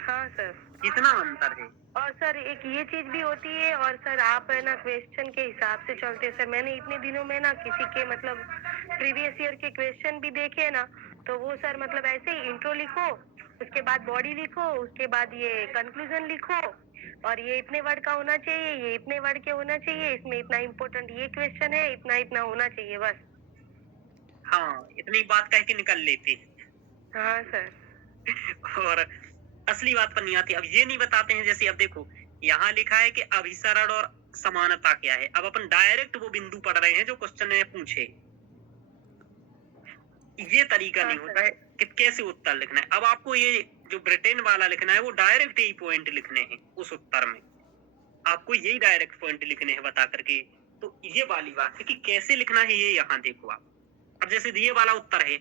हाँ सर। कितना अंतर है। और सर एक ये चीज भी होती है, और सर आप है ना क्वेश्चन के हिसाब से चलते हैं। सर मैंने इतने दिनों में ना किसी के मतलब प्रीवियस ईयर के क्वेश्चन भी देखे ना, तो वो सर मतलब ऐसे ही इंट्रो लिखो, उसके बाद बॉडी लिखो, उसके बाद ये कंक्लूजन लिखो, और ये इतने वर्ड का होना चाहिए, ये इतने वर्ड के होना चाहिए, इसमें इतना इम्पोर्टेंट ये क्वेश्चन है, इतना इतना होना चाहिए बस। हाँ, इतनी बात कह के निकल लेते हैं हाँ सर। और असली बात पर नहीं आती। अब ये नहीं बताते हैं, जैसे अब देखो यहाँ लिखा है कि अभिसरण और समानता क्या है। अब अपन डायरेक्ट वो बिंदु पढ़ रहे हैं जो क्वेश्चन ने पूछे, ये तरीका हाँ नहीं सर। होता है कि कैसे उत्तर लिखना है। अब आपको ये जो ब्रिटेन वाला लिखना है वो डायरेक्ट यही पॉइंट लिखने हैं उस उत्तर में, आपको यही डायरेक्ट पॉइंट लिखने हैं बता करके। तो ये वाली बात है कि कैसे लिखना है, ये यहाँ देखो आप। अब जैसे ये वाला उत्तर है,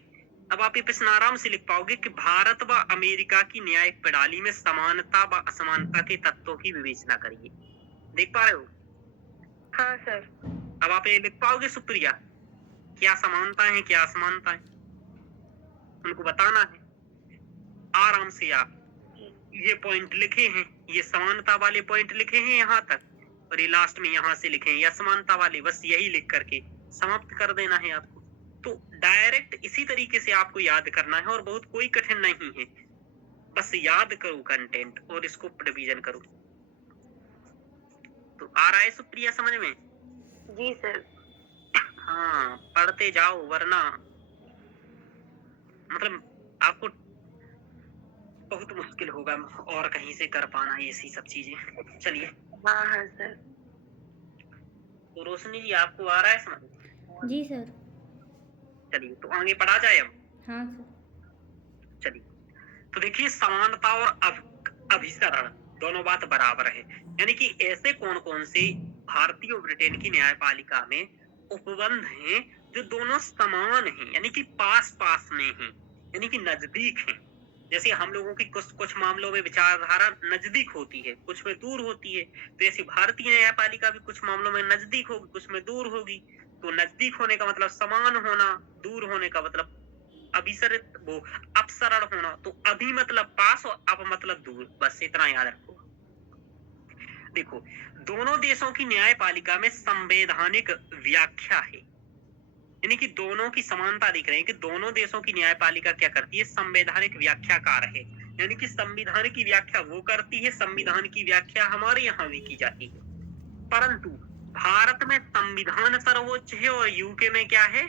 अब आप ये प्रश्न आराम से लिख पाओगे कि भारत व अमेरिका की न्यायिक प्रणाली में समानता व असमानता के तत्वों की विवेचना करिए। देख पा रहे हो? हाँ सर। अब आप ये लिख पाओगे सुप्रिया, क्या समानता है क्या असमानता है, उनको बताना है आराम से। आप ये पॉइंट लिखे हैं, ये समानता वाले पॉइंट लिखे हैं यहाँ तक, और ये लास्ट में यहाँ से लिखे हैं या समानता वाले, बस यही लिख करके समाप्त कर देना है आपको। तो डायरेक्ट इसी तरीके से आपको याद करना है और बहुत कोई कठिन नहीं है, बस याद करो कंटेंट और इसको रिवीजन करो। तो आ रहा है सुप्रिया समझ में? जी सर। हाँ, पढ़ते जाओ वरना मतलब आपको बहुत मुश्किल होगा और कहीं से कर पाना ऐसी सब चीजें। चलिए, हाँ हाँ सर। तो रोशनी जी आपको आ रहा है समझ? जी सर। चलिए, तो आगे पढ़ा जाए अब। हाँ सर। चलिए, तो देखिए समानता और अभिसरण दोनों बात बराबर है। यानी कि ऐसे कौन कौन से भारतीय और ब्रिटेन की न्यायपालिका में उपबंध हैं जो दोनों समान हैं, यानी कि पास पास में हैं, यानी कि नजदीक हैं। जैसे हम लोगों की कुछ मामलों में विचारधारा नजदीक होती है, कुछ में दूर होती है, तो ऐसी भारतीय न्यायपालिका भी कुछ मामलों में नजदीक होगी, कुछ में दूर होगी। तो नजदीक होने का मतलब समान होना, दूर होने का मतलब अभिसरित वो अपसरण होना। तो अभी मतलब पास और अप मतलब दूर, बस इतना याद रखो। देखो, दोनों देशों की न्यायपालिका में संवैधानिक व्याख्या है, यानी कि दोनों की समानता दिख रही है कि दोनों देशों की न्यायपालिका क्या करती है, संवैधानिक व्याख्याकार है। यानी कि संविधान की व्याख्या वो करती है, संविधान की व्याख्या हमारे यहाँ भी की जाती है। परंतु भारत में संविधान सर्वोच्च है और यूके में क्या है,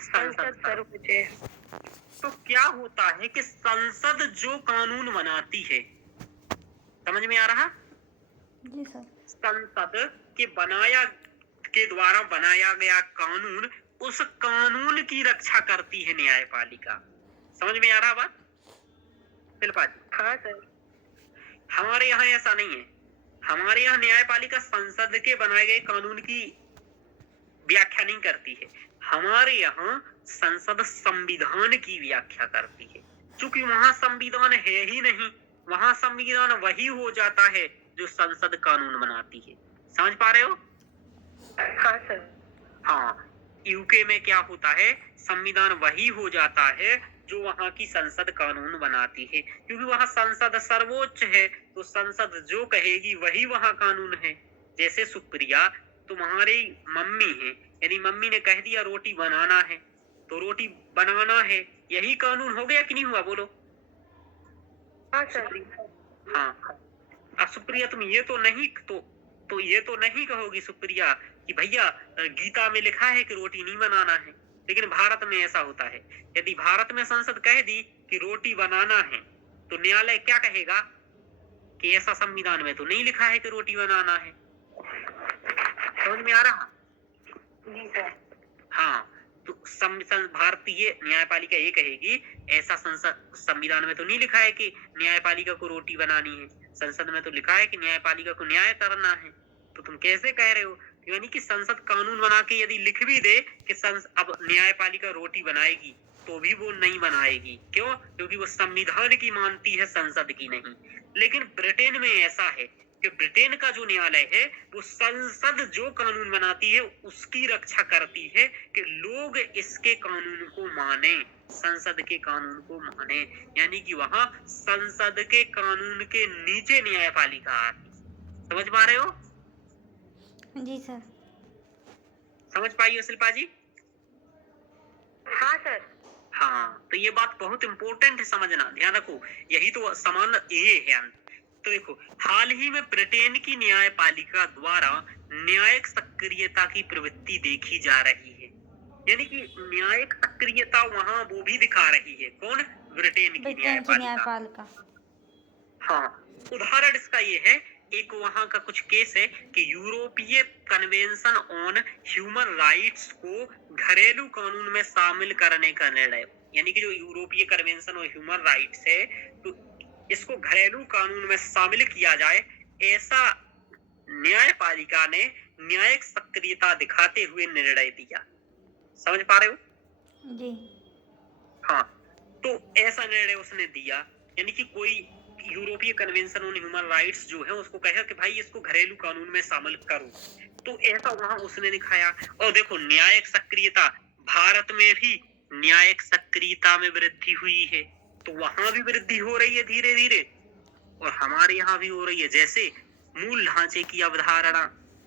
संसद सर्वोच्च है। तो क्या होता है कि संसद जो कानून बनाती है, समझ में आ रहा? जी सर। संसद के द्वारा बनाया गया कानून, उस कानून की रक्षा करती है न्यायपालिका। समझ में आ रहा बात शिल्पा जी? हाँ सर। हमारे यहाँ ऐसा नहीं है। हमारे यहाँ न्यायपालिका संसद के बनाए गए कानून की व्याख्या नहीं करती है। हमारे यहाँ संसद संविधान की व्याख्या करती है, क्योंकि वहां संविधान है ही नहीं। वहां संविधान वही हो जाता है जो संसद कानून बनाती है। समझ पा रहे हो? हाँ सर। हाँ, यूके में क्या होता है, संविधान वही हो जाता है जो वहां की संसद कानून बनाती है, क्योंकि वहां संसद सर्वोच्च है। तो संसद जो कहेगी वही वहां कानून है। जैसे सुप्रिया तुम्हारी मम्मी है, यानी मम्मी ने कह दिया रोटी बनाना है, तो रोटी बनाना है, यही कानून हो गया कि नहीं हुआ, बोलो? हाँ सर। हाँ। अब सुप्रिया तुम ये तो नहीं कहोगी सुप्रिया कि भैया गीता में लिखा है कि रोटी नहीं बनाना है। लेकिन भारत में ऐसा होता है, यदि भारत में संसद कह दी कि रोटी बनाना है, तो न्यायालय क्या कहेगा कि ऐसा संविधान में तो नहीं लिखा है कि रोटी बनाना है। समझ में आ रहा? जी सर। हाँ, तो भारतीय न्यायपालिका ये कहेगी ऐसा संविधान में तो नहीं लिखा है कि न्यायपालिका को रोटी बनानी है, संसद में तो लिखा है कि न्यायपालिका को न्याय करना है। तो तुम कैसे कह रहे हो? यानी कि संसद कानून बना के यदि लिख भी दे कि अब न्यायपालिका रोटी बनाएगी, तो भी वो नहीं बनाएगी। क्यों? क्योंकि वो संविधान की मानती है, संसद की नहीं। लेकिन ब्रिटेन में ऐसा है कि ब्रिटेन का जो न्यायालय है वो संसद जो कानून बनाती है उसकी रक्षा करती है कि लोग इसके कानून को माने, संसद के कानून को माने। यानी कि वहां संसद के कानून के नीचे न्यायपालिका आती। समझ पा रहे हो? जी सर। समझ पाई हो शिल्पा जी? हाँ सर। हाँ, तो ये बात बहुत इंपॉर्टेंट है, समझना, ध्यान रखो। यही तो समान ये है। तो देखो, हाल ही में ब्रिटेन की न्यायपालिका द्वारा न्यायिक सक्रियता की प्रवृत्ति देखी जा रही है। यानी कि न्यायिक सक्रियता वहां वो भी दिखा रही है। कौन? ब्रिटेन की न्यायपालिका। हाँ, उदाहरण इसका ये है, एक वहां का कुछ केस है कि यूरोपीय कन्वेंशन ऑन ह्यूमन राइट्स को घरेलू कानून में शामिल करने का निर्णय। यानी कि जो यूरोपीय कन्वेंशन ऑन ह्यूमन राइट्स है, तो इसको घरेलू कानून में शामिल किया जाए, ऐसा न्यायपालिका ने न्यायिक सक्रियता दिखाते हुए निर्णय दिया। समझ पा रहे हो? जी। हाँ, तो ऐसा निर्णय उसने दिया। यानी कि कोई यूरोपीय कन्वेंशन ऑन ह्यूमन राइट्स जो है उसको कहा कि भाई इसको घरेलू कानून में शामिल करो, तो ऐसा वहां उसने दिखाया। और देखो, न्यायिक सक्रियता, भारत में भी न्यायिक सक्रियता में वृद्धि हुई है, तो वहां भी वृद्धि हो रही है धीरे धीरे, और हमारे यहाँ भी हो रही है। जैसे मूल ढांचे की अवधारणा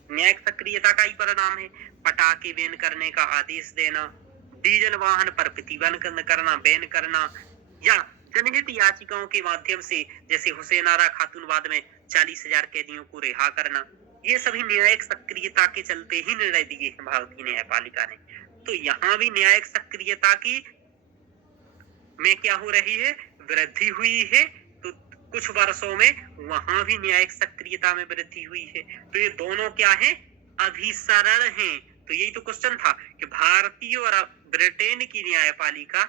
न्यायिक सक्रियता का ही परिणाम है। पटाखे बैन करने का आदेश देना, डीजल वाहन पर प्रतिबंध करना, बैन करना, या जनहित याचिकाओं के माध्यम से जैसे हुसैन आरा खातूनवाद में 40,000 कैदियों को रिहा करना, ये सभी न्यायिक सक्रियता के चलते ही निर्णय दिए हैं भारतीय न्यायपालिका ने। तो यहाँ भी न्यायिक सक्रियता की में क्या हो रही है? वृद्धि हुई है। तो कुछ वर्षों में वहां भी न्यायिक सक्रियता में वृद्धि हुई है। तो ये दोनों क्या है? अभिसरण हैं। तो यही तो क्वेश्चन था कि भारतीय और ब्रिटेन की न्यायपालिका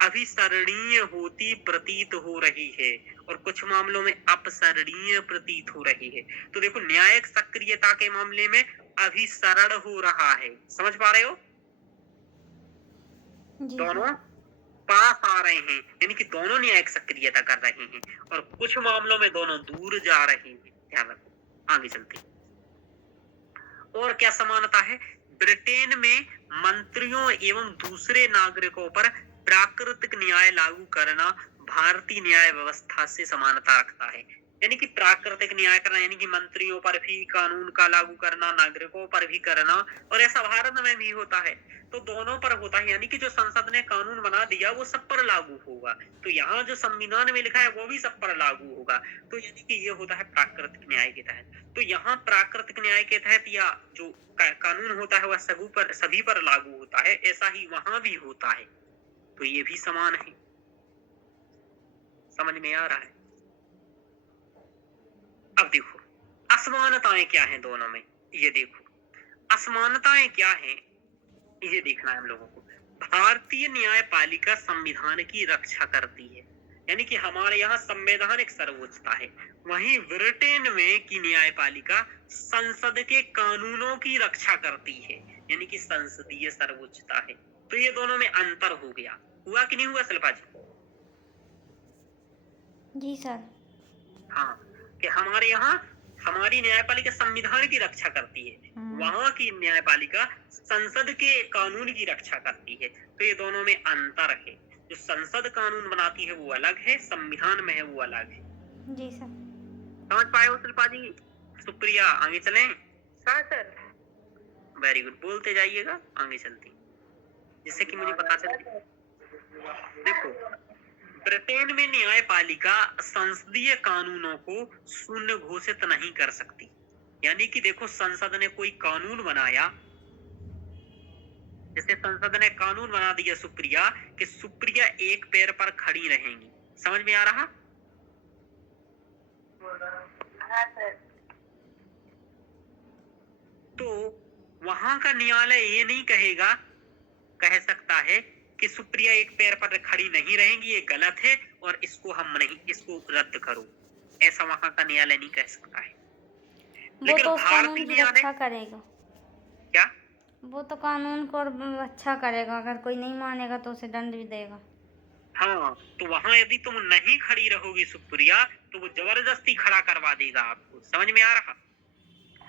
अभिसरणीय होती प्रतीत हो रही है, और कुछ मामलों में अपसरणीय प्रतीत हो रही है। तो देखो, न्यायिक सक्रियता के मामले में अभिसरण हो रहा है। समझ पा रहे हो? दोनों पास आ रहे हैं, यानी कि दोनों न्यायिक सक्रियता कर रहे हैं, और कुछ मामलों में दोनों दूर जा रहे हैं। ध्यान रखो, आगे चलते हैं। और क्या समानता है? ब्रिटेन में मंत्रियों एवं दूसरे नागरिकों पर प्राकृतिक न्याय लागू करना भारतीय न्याय व्यवस्था से समानता रखता है। यानी कि प्राकृतिक न्याय करना, यानी कि मंत्रियों पर भी कानून का लागू करना, नागरिकों पर भी करना, और ऐसा भारत में भी होता है। तो दोनों पर होता है, यानी कि जो संसद ने कानून बना दिया वो सब पर लागू होगा। तो यहाँ जो संविधान में लिखा है वो भी सब पर लागू होगा। तो यानी कि ये होता है प्राकृतिक न्याय के तहत। तो यहाँ प्राकृतिक न्याय के तहत या जो कानून होता है वह सभी पर लागू होता है, ऐसा ही वहां भी होता है। तो ये भी समान है। समझ में आ रहा है? अब देखो, असमानताएं क्या हैं दोनों में, ये देखो। असमानताएं क्या हैं ये देखना है हम लोगों को। भारतीय न्यायपालिका संविधान की रक्षा करती है, यानी कि हमारे यहाँ संवैधानिक सर्वोच्चता है। वहीं ब्रिटेन में की न्यायपालिका संसद के कानूनों की रक्षा करती है, यानी कि संसदीय सर्वोच्चता है। तो ये दोनों में अंतर हो गया। हुआ कि नहीं हुआ शिल्पा जी? जी सर। हाँ, कि हमारे यहाँ हमारी न्यायपालिका संविधान की रक्षा करती है, वहां की न्यायपालिका संसद के कानून की रक्षा करती है। तो ये दोनों में अंतर है। जो संसद कानून बनाती है वो अलग है, संविधान में है वो अलग है। जी सर। समझ पाए हो शिल्पा जी? सुप्रिया, आगे चलें? हाँ सर। वेरी गुड, बोलते जाइएगा, आगे चलते जिससे कि मुझे पता चले। देखो, ब्रिटेन में न्यायपालिका संसदीय कानूनों को शून्य घोषित नहीं कर सकती। यानी कि देखो, संसद ने कोई कानून बनाया, जैसे संसद ने कानून बना दिया सुप्रिया कि सुप्रिया एक पैर पर खड़ी रहेंगी। समझ में आ रहा? तो वहां का न्यायालय ये नहीं कह सकता है कि सुप्रिया एक पैर पर खड़ी नहीं रहेंगी, ये गलत है और इसको रद्द करो। ऐसा वहां का न्यायालय नहीं कह सकता है। वो लेकिन तो उस भारतीय कानून की न्यायालय रक्षा करेगा। क्या? वो तो कानून को अच्छा करेगा, अगर कोई नहीं मानेगा तो उसे दंड भी देगा। हाँ, तो वहां यदि तुम नहीं खड़ी रहोगी सुप्रिया, तो वो जबरदस्ती खड़ा करवा देगा आपको। समझ में आ रहा?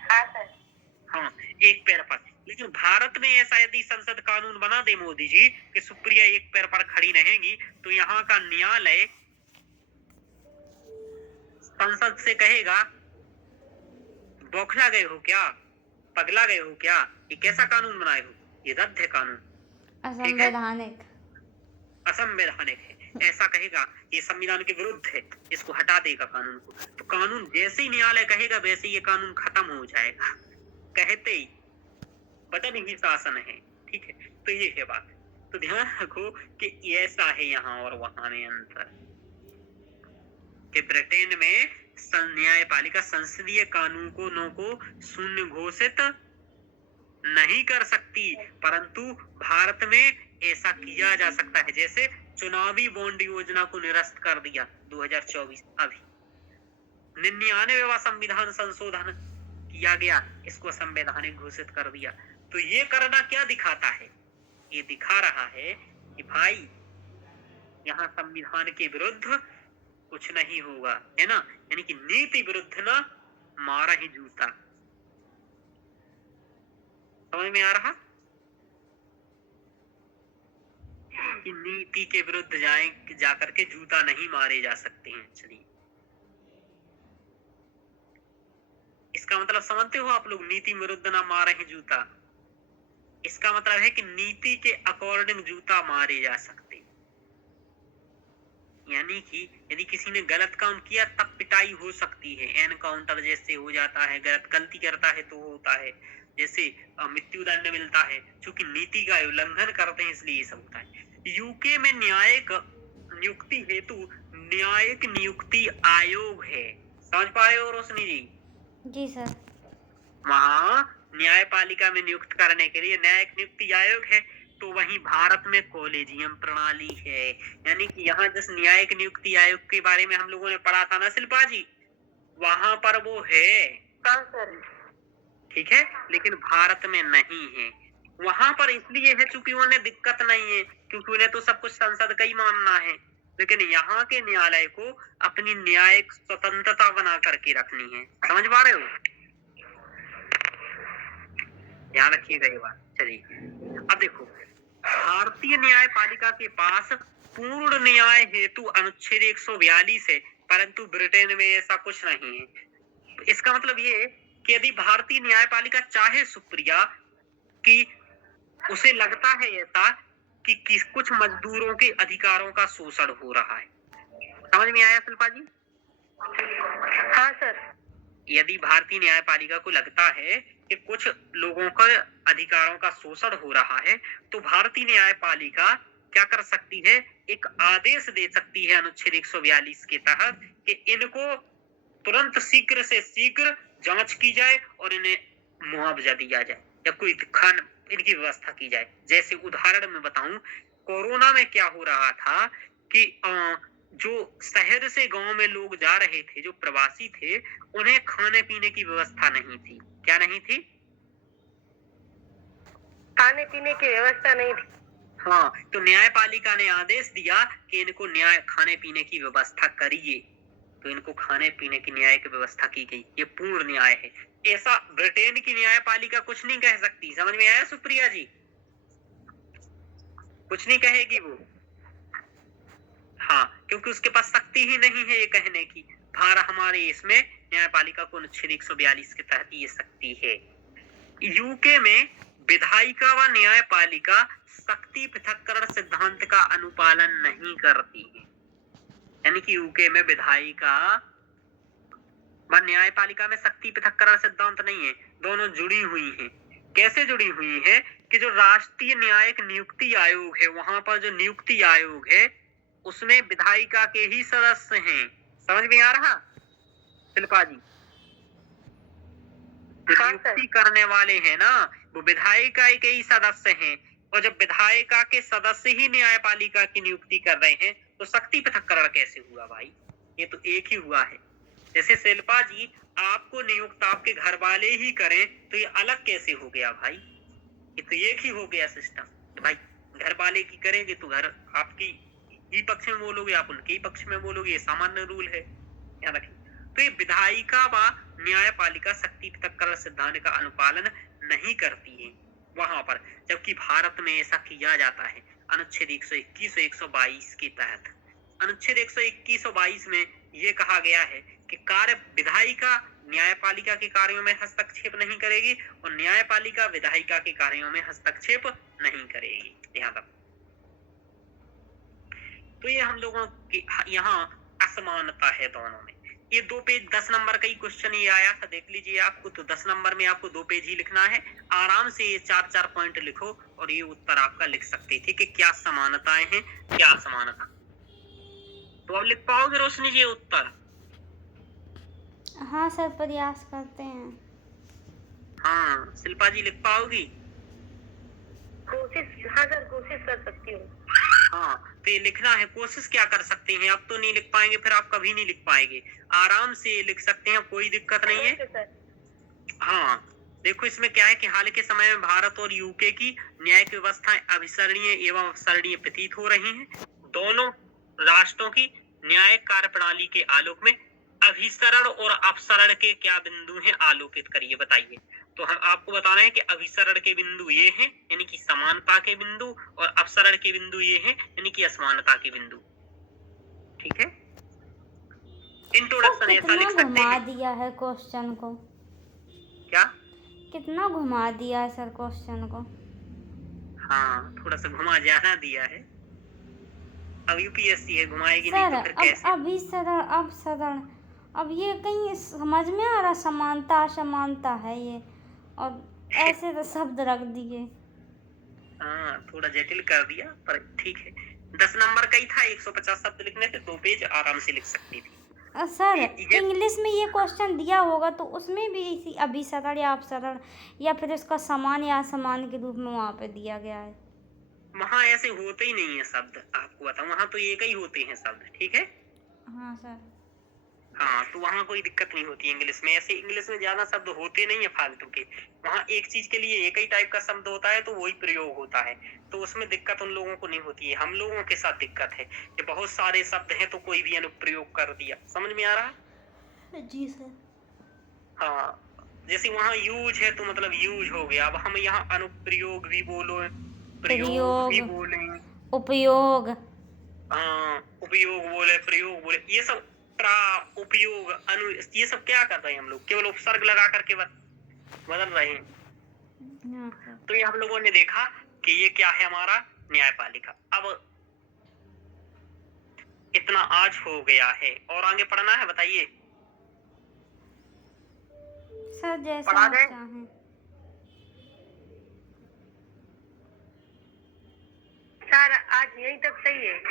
हाँ सर। हाँ, एक पैर पर। लेकिन भारत में ऐसा यदि संसद कानून बना दे मोदी जी कि सुप्रिया एक पैर पर खड़ी रहेंगी, तो यहाँ का न्यायालय संसद से कहेगा, बौखला गए हो क्या, पगला गए हो क्या, ये कैसा कानून बनाए हो, ये रद्द है कानून, असंवैधानिक। असंवैधानिक है, ऐसा कहेगा, ये संविधान के विरुद्ध है, इसको हटा देगा कानून को। तो कानून जैसे ही न्यायालय कहेगा वैसे ये कानून खत्म हो जाएगा, कहते ही वचन ही शासन है। ठीक है, तो ये है बात। तो ध्यान रखो कि ऐसा है यहाँ और वहां में अंतर, कि ब्रिटेन में न्यायपालिका संसदीय कानूनों को शून्य घोषित नहीं कर सकती, परंतु भारत में ऐसा किया जा सकता है। जैसे चुनावी बॉन्ड योजना को निरस्त कर दिया 2024, अभी 99वां संविधान संशोधन किया गया, इसको संवैधानिक घोषित कर दिया। तो ये करना क्या दिखाता है? ये दिखा रहा है कि भाई यहाँ संविधान के विरुद्ध कुछ नहीं होगा, है ना। यानी कि नीति विरुद्ध ना मारा ही जूता। समझ में आ रहा कि नीति के विरुद्ध जाकर के जूता नहीं मारे जा सकते हैं। चलिए, इसका मतलब समझते हो आप लोग, नीति विरुद्ध ना मारे ही जूता। इसका मतलब है कि नीति के अकॉर्डिंग जूता मारे जा सकते। यानी कि यदि किसी ने गलत काम किया तब पिटाई हो सकती है, एनकाउंटर जैसे हो जाता है, गलती करता है तो होता है, जैसे मृत्युदंड मिलता है, क्योंकि नीति का उल्लंघन करते हैं इसलिए ये सब होता है। यूके में न्यायिक नियुक्ति हेतु न्यायिक नियुक्ति आयोग है। समझ पा रहे हो रोशनी जी? जी सर। वहां न्यायपालिका में नियुक्त करने के लिए न्यायिक नियुक्ति आयोग है। तो वहीं भारत में कॉलेजियम प्रणाली है। यानी कि यहाँ जिस न्यायिक नियुक्ति आयोग के बारे में हम लोगों ने पढ़ा था ना शिल्पा जी, वहां पर वो है। ठीक है, लेकिन भारत में नहीं है। वहां पर इसलिए है क्योंकि उन्हें दिक्कत नहीं है, क्योंकि उन्हें तो सब कुछ संसद का ही मानना है। लेकिन यहाँ के न्यायालय को अपनी न्यायिक स्वतंत्रता बना करके रखनी है। समझ पा रहे हो? ध्यान रखिएगा ये बात। चलिए, अब देखो, भारतीय न्यायपालिका के पास पूर्ण न्याय हेतु अनुच्छेद 142 है, परंतु ब्रिटेन में ऐसा कुछ नहीं है। इसका मतलब ये कि यदि भारतीय न्यायपालिका चाहे सुप्रिया कि उसे लगता है ऐसा कि कुछ मजदूरों के अधिकारों का शोषण हो रहा है। समझ में आया शिल्पा जी? हाँ सर। यदि भारतीय न्यायपालिका को लगता है कि कुछ लोगों का अधिकारों का शोषण हो रहा है, तो भारतीय न्यायपालिका क्या कर सकती है? एक आदेश दे सकती है अनुच्छेद 142 के तहत कि इनको तुरंत शीघ्र से शीघ्र जांच की जाए और इन्हें मुआवजा दिया जाए या कोई इनकी व्यवस्था की जाए। जैसे उदाहरण में बताऊं, कोरोना में क्या हो रहा था कि जो शहर से गांव में लोग जा रहे थे, जो प्रवासी थे, उन्हें खाने पीने की व्यवस्था नहीं थी। क्या नहीं थी? खाने पीने की व्यवस्था नहीं थी। हाँ, तो न्यायपालिका ने आदेश दिया कि इनको खाने पीने की व्यवस्था करिए। तो इनको खाने पीने की न्याय की व्यवस्था की गई। ये पूर्ण न्याय है। ऐसा ब्रिटेन की न्यायपालिका कुछ नहीं कह सकती। समझ में आया सुप्रिया जी? कुछ नहीं कहेगी वो। हाँ, क्योंकि उसके पास शक्ति ही नहीं है ये कहने की। हमारे इसमें न्यायपालिका को अनुच्छेद 142 के तहत ये शक्ति है। यूके में विधायिका व न्यायपालिका शक्ति पृथक्करण सिद्धांत का अनुपालन नहीं करती है। यानी कि यूके में विधायिका व न्यायपालिका में शक्ति पृथक्करण सिद्धांत नहीं है, दोनों जुड़ी हुई हैं। कैसे जुड़ी हुई है कि जो राष्ट्रीय न्यायिक नियुक्ति आयोग है, वहां पर जो नियुक्ति आयोग है उसमें विधायिका के ही सदस्य हैं। समझ में आ रहा शिल्पा जी? नियुक्ति करने वाले हैं ना, वो विधायिका के ही सदस्य हैं। और जब विधायिका के सदस्य ही न्यायपालिका की नियुक्ति कर रहे हैं तो शक्ति पृथक्करण कैसे हुआ भाई? ये तो एक ही हुआ है। जैसे शिल्पा जी आपको नियुक्त आपके घर वाले ही करें तो ये अलग कैसे हो गया भाई? ये तो एक ही हो गया सिस्टम। भाई घर वाले की करेंगे तो घर आपकी ही पक्ष में बोलोगे, आप उनके ही पक्ष में बोलोगे, ये सामान्य रूल है, याद रखिए। तो ये विधायिका व न्यायपालिका शक्ति पृथक्करण सिद्धांत का अनुपालन नहीं करती है वहां पर, जबकि भारत में ऐसा किया जाता है अनुच्छेद 121 और 122 के तहत। अनुच्छेद 121 और 22 में ये कहा गया है कि कार्य विधायिका न्यायपालिका के कार्यों में हस्तक्षेप नहीं करेगी और न्यायपालिका विधायिका के कार्यों में हस्तक्षेप नहीं करेगी। ध्यान रखो। तो ये हम लोगों की यहाँ असमानता है दोनों में। ये 2 पेज 10 नंबर का ही क्वेश्चन ये आया था, देख लीजिए आपको। तो 10 नंबर में आपको 2 पेज ही लिखना है, आराम से ये 4-4 पॉइंट लिखो और ये उत्तर आपका लिख सकते थे कि क्या समानताएं हैं, क्या असमानता। तो अब लिख पाओगे रोशनी जी उत्तर? हाँ सर, प्रयास करते हैं। हाँ शिल्पा जी लिख पाओगी? कोशिश, हाँ सर कोशिश कर सकती हूँ। हाँ तो ये लिखना है, कोशिश क्या कर सकते हैं, अब तो नहीं लिख पाएंगे फिर आप कभी नहीं लिख पाएंगे, आराम से ये लिख सकते हैं, कोई दिक्कत नहीं है। हाँ देखो इसमें क्या है कि हाल के समय में भारत और यूके की न्यायिक व्यवस्थाएं अभिसरणीय एवं अपसरणीय प्रतीत हो रही हैं। दोनों राष्ट्रों की न्यायिक कार्य प्रणाली के आलोक में अभिसरण और अपसरण के क्या बिंदु हैं, आलोकित करिए, बताइए। तो हम आपको बताना है कि अभिसरण के बिंदु ये हैं यानी कि समानता के बिंदु, और अपसरण के बिंदु ये हैं यानी कि असमानता के बिंदु। ठीक है, इंट्रोडक्शन ऐसा लिख सकते घुमा हैं। दिया है क्वेश्चन को, क्या कितना घुमा दिया है सर क्वेश्चन को? हाँ थोड़ा सा घुमा ज्यादा दिया है। अब यूपीएससी है, घुमाएगी नहीं सर तो फिर कैसे? अब अभिसरण अपसरण, अब ये कहीं समझ में आ रहा, समानता असमानता है ये, और ऐसे तो शब्द रख दिए। हाँ थोड़ा जटिल कर दिया पर ठीक है। 10 नंबर का ही था, 150 शब्द लिखने थे, 2 पेज आराम से लिख सकती थी। सर इंग्लिश में ये क्वेश्चन दिया होगा तो उसमें भी इसी अभिसरण या अपसरण या फिर उसका समान या असमान के रूप में वहाँ पे दिया गया है। वहाँ ऐसे होते ही नहीं है शब्द, आपको बताऊं, वहाँ तो एक ही होते हैं शब्द। ठीक है, हाँ सर। हाँ तो वहाँ कोई दिक्कत नहीं होती इंग्लिश में। ऐसे इंग्लिश में ज्यादा शब्द होते नहीं है फालतू के, वहाँ एक चीज के लिए एक ही टाइप का शब्द होता है तो वही प्रयोग होता है, तो उसमें दिक्कत उन लोगों को नहीं होती है। हम लोगों के साथ दिक्कत है कि बहुत सारे शब्द हैं तो कोई भी अनुप्रयोग कर दिया। समझ में आ रहा है? जी सर। हाँ जैसे वहाँ यूज है तो मतलब यूज हो गया, अब हम यहाँ अनुप्रयोग भी बोलो, प्रयोग भी बोले, उपयोग, हाँ उपयोग बोले, प्रयोग बोले, ये सब उपयोग अनु, ये सब क्या कर रहे हैं हम लोग, केवल उपसर्ग लगा करके बदल रहे हैं। तो ये हम लोगों ने देखा कि ये क्या है हमारा न्यायपालिका। अब इतना आज हो गया है और आगे पढ़ना है, बताइए सर जैसा पढ़ा दें? चाहें। सर आज यहीं तक सही है?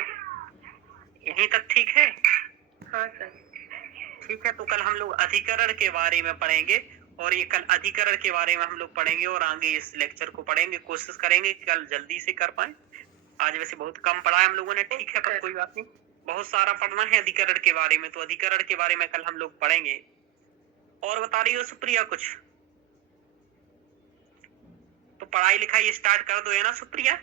यहीं तक ठीक है? हाँ सर ठीक है, तो कल हम लोग अधिकरण के बारे में पढ़ेंगे, और ये कल अधिकरण के बारे में हम लोग पढ़ेंगे और आगे इस लेक्चर को पढ़ेंगे। कोशिश करेंगे कि कल जल्दी से कर पाए। आज वैसे बहुत कम पढ़ा है हम लोगों ने, ठीक है, पर कोई बात नहीं, बहुत सारा पढ़ना है अधिकरण के बारे में, तो अधिकरण के बारे में कल हम लोग पढ़ेंगे। और बता रही हो सुप्रिया कुछ? तो पढ़ाई लिखाई स्टार्ट कर दो, है ना सुप्रिया?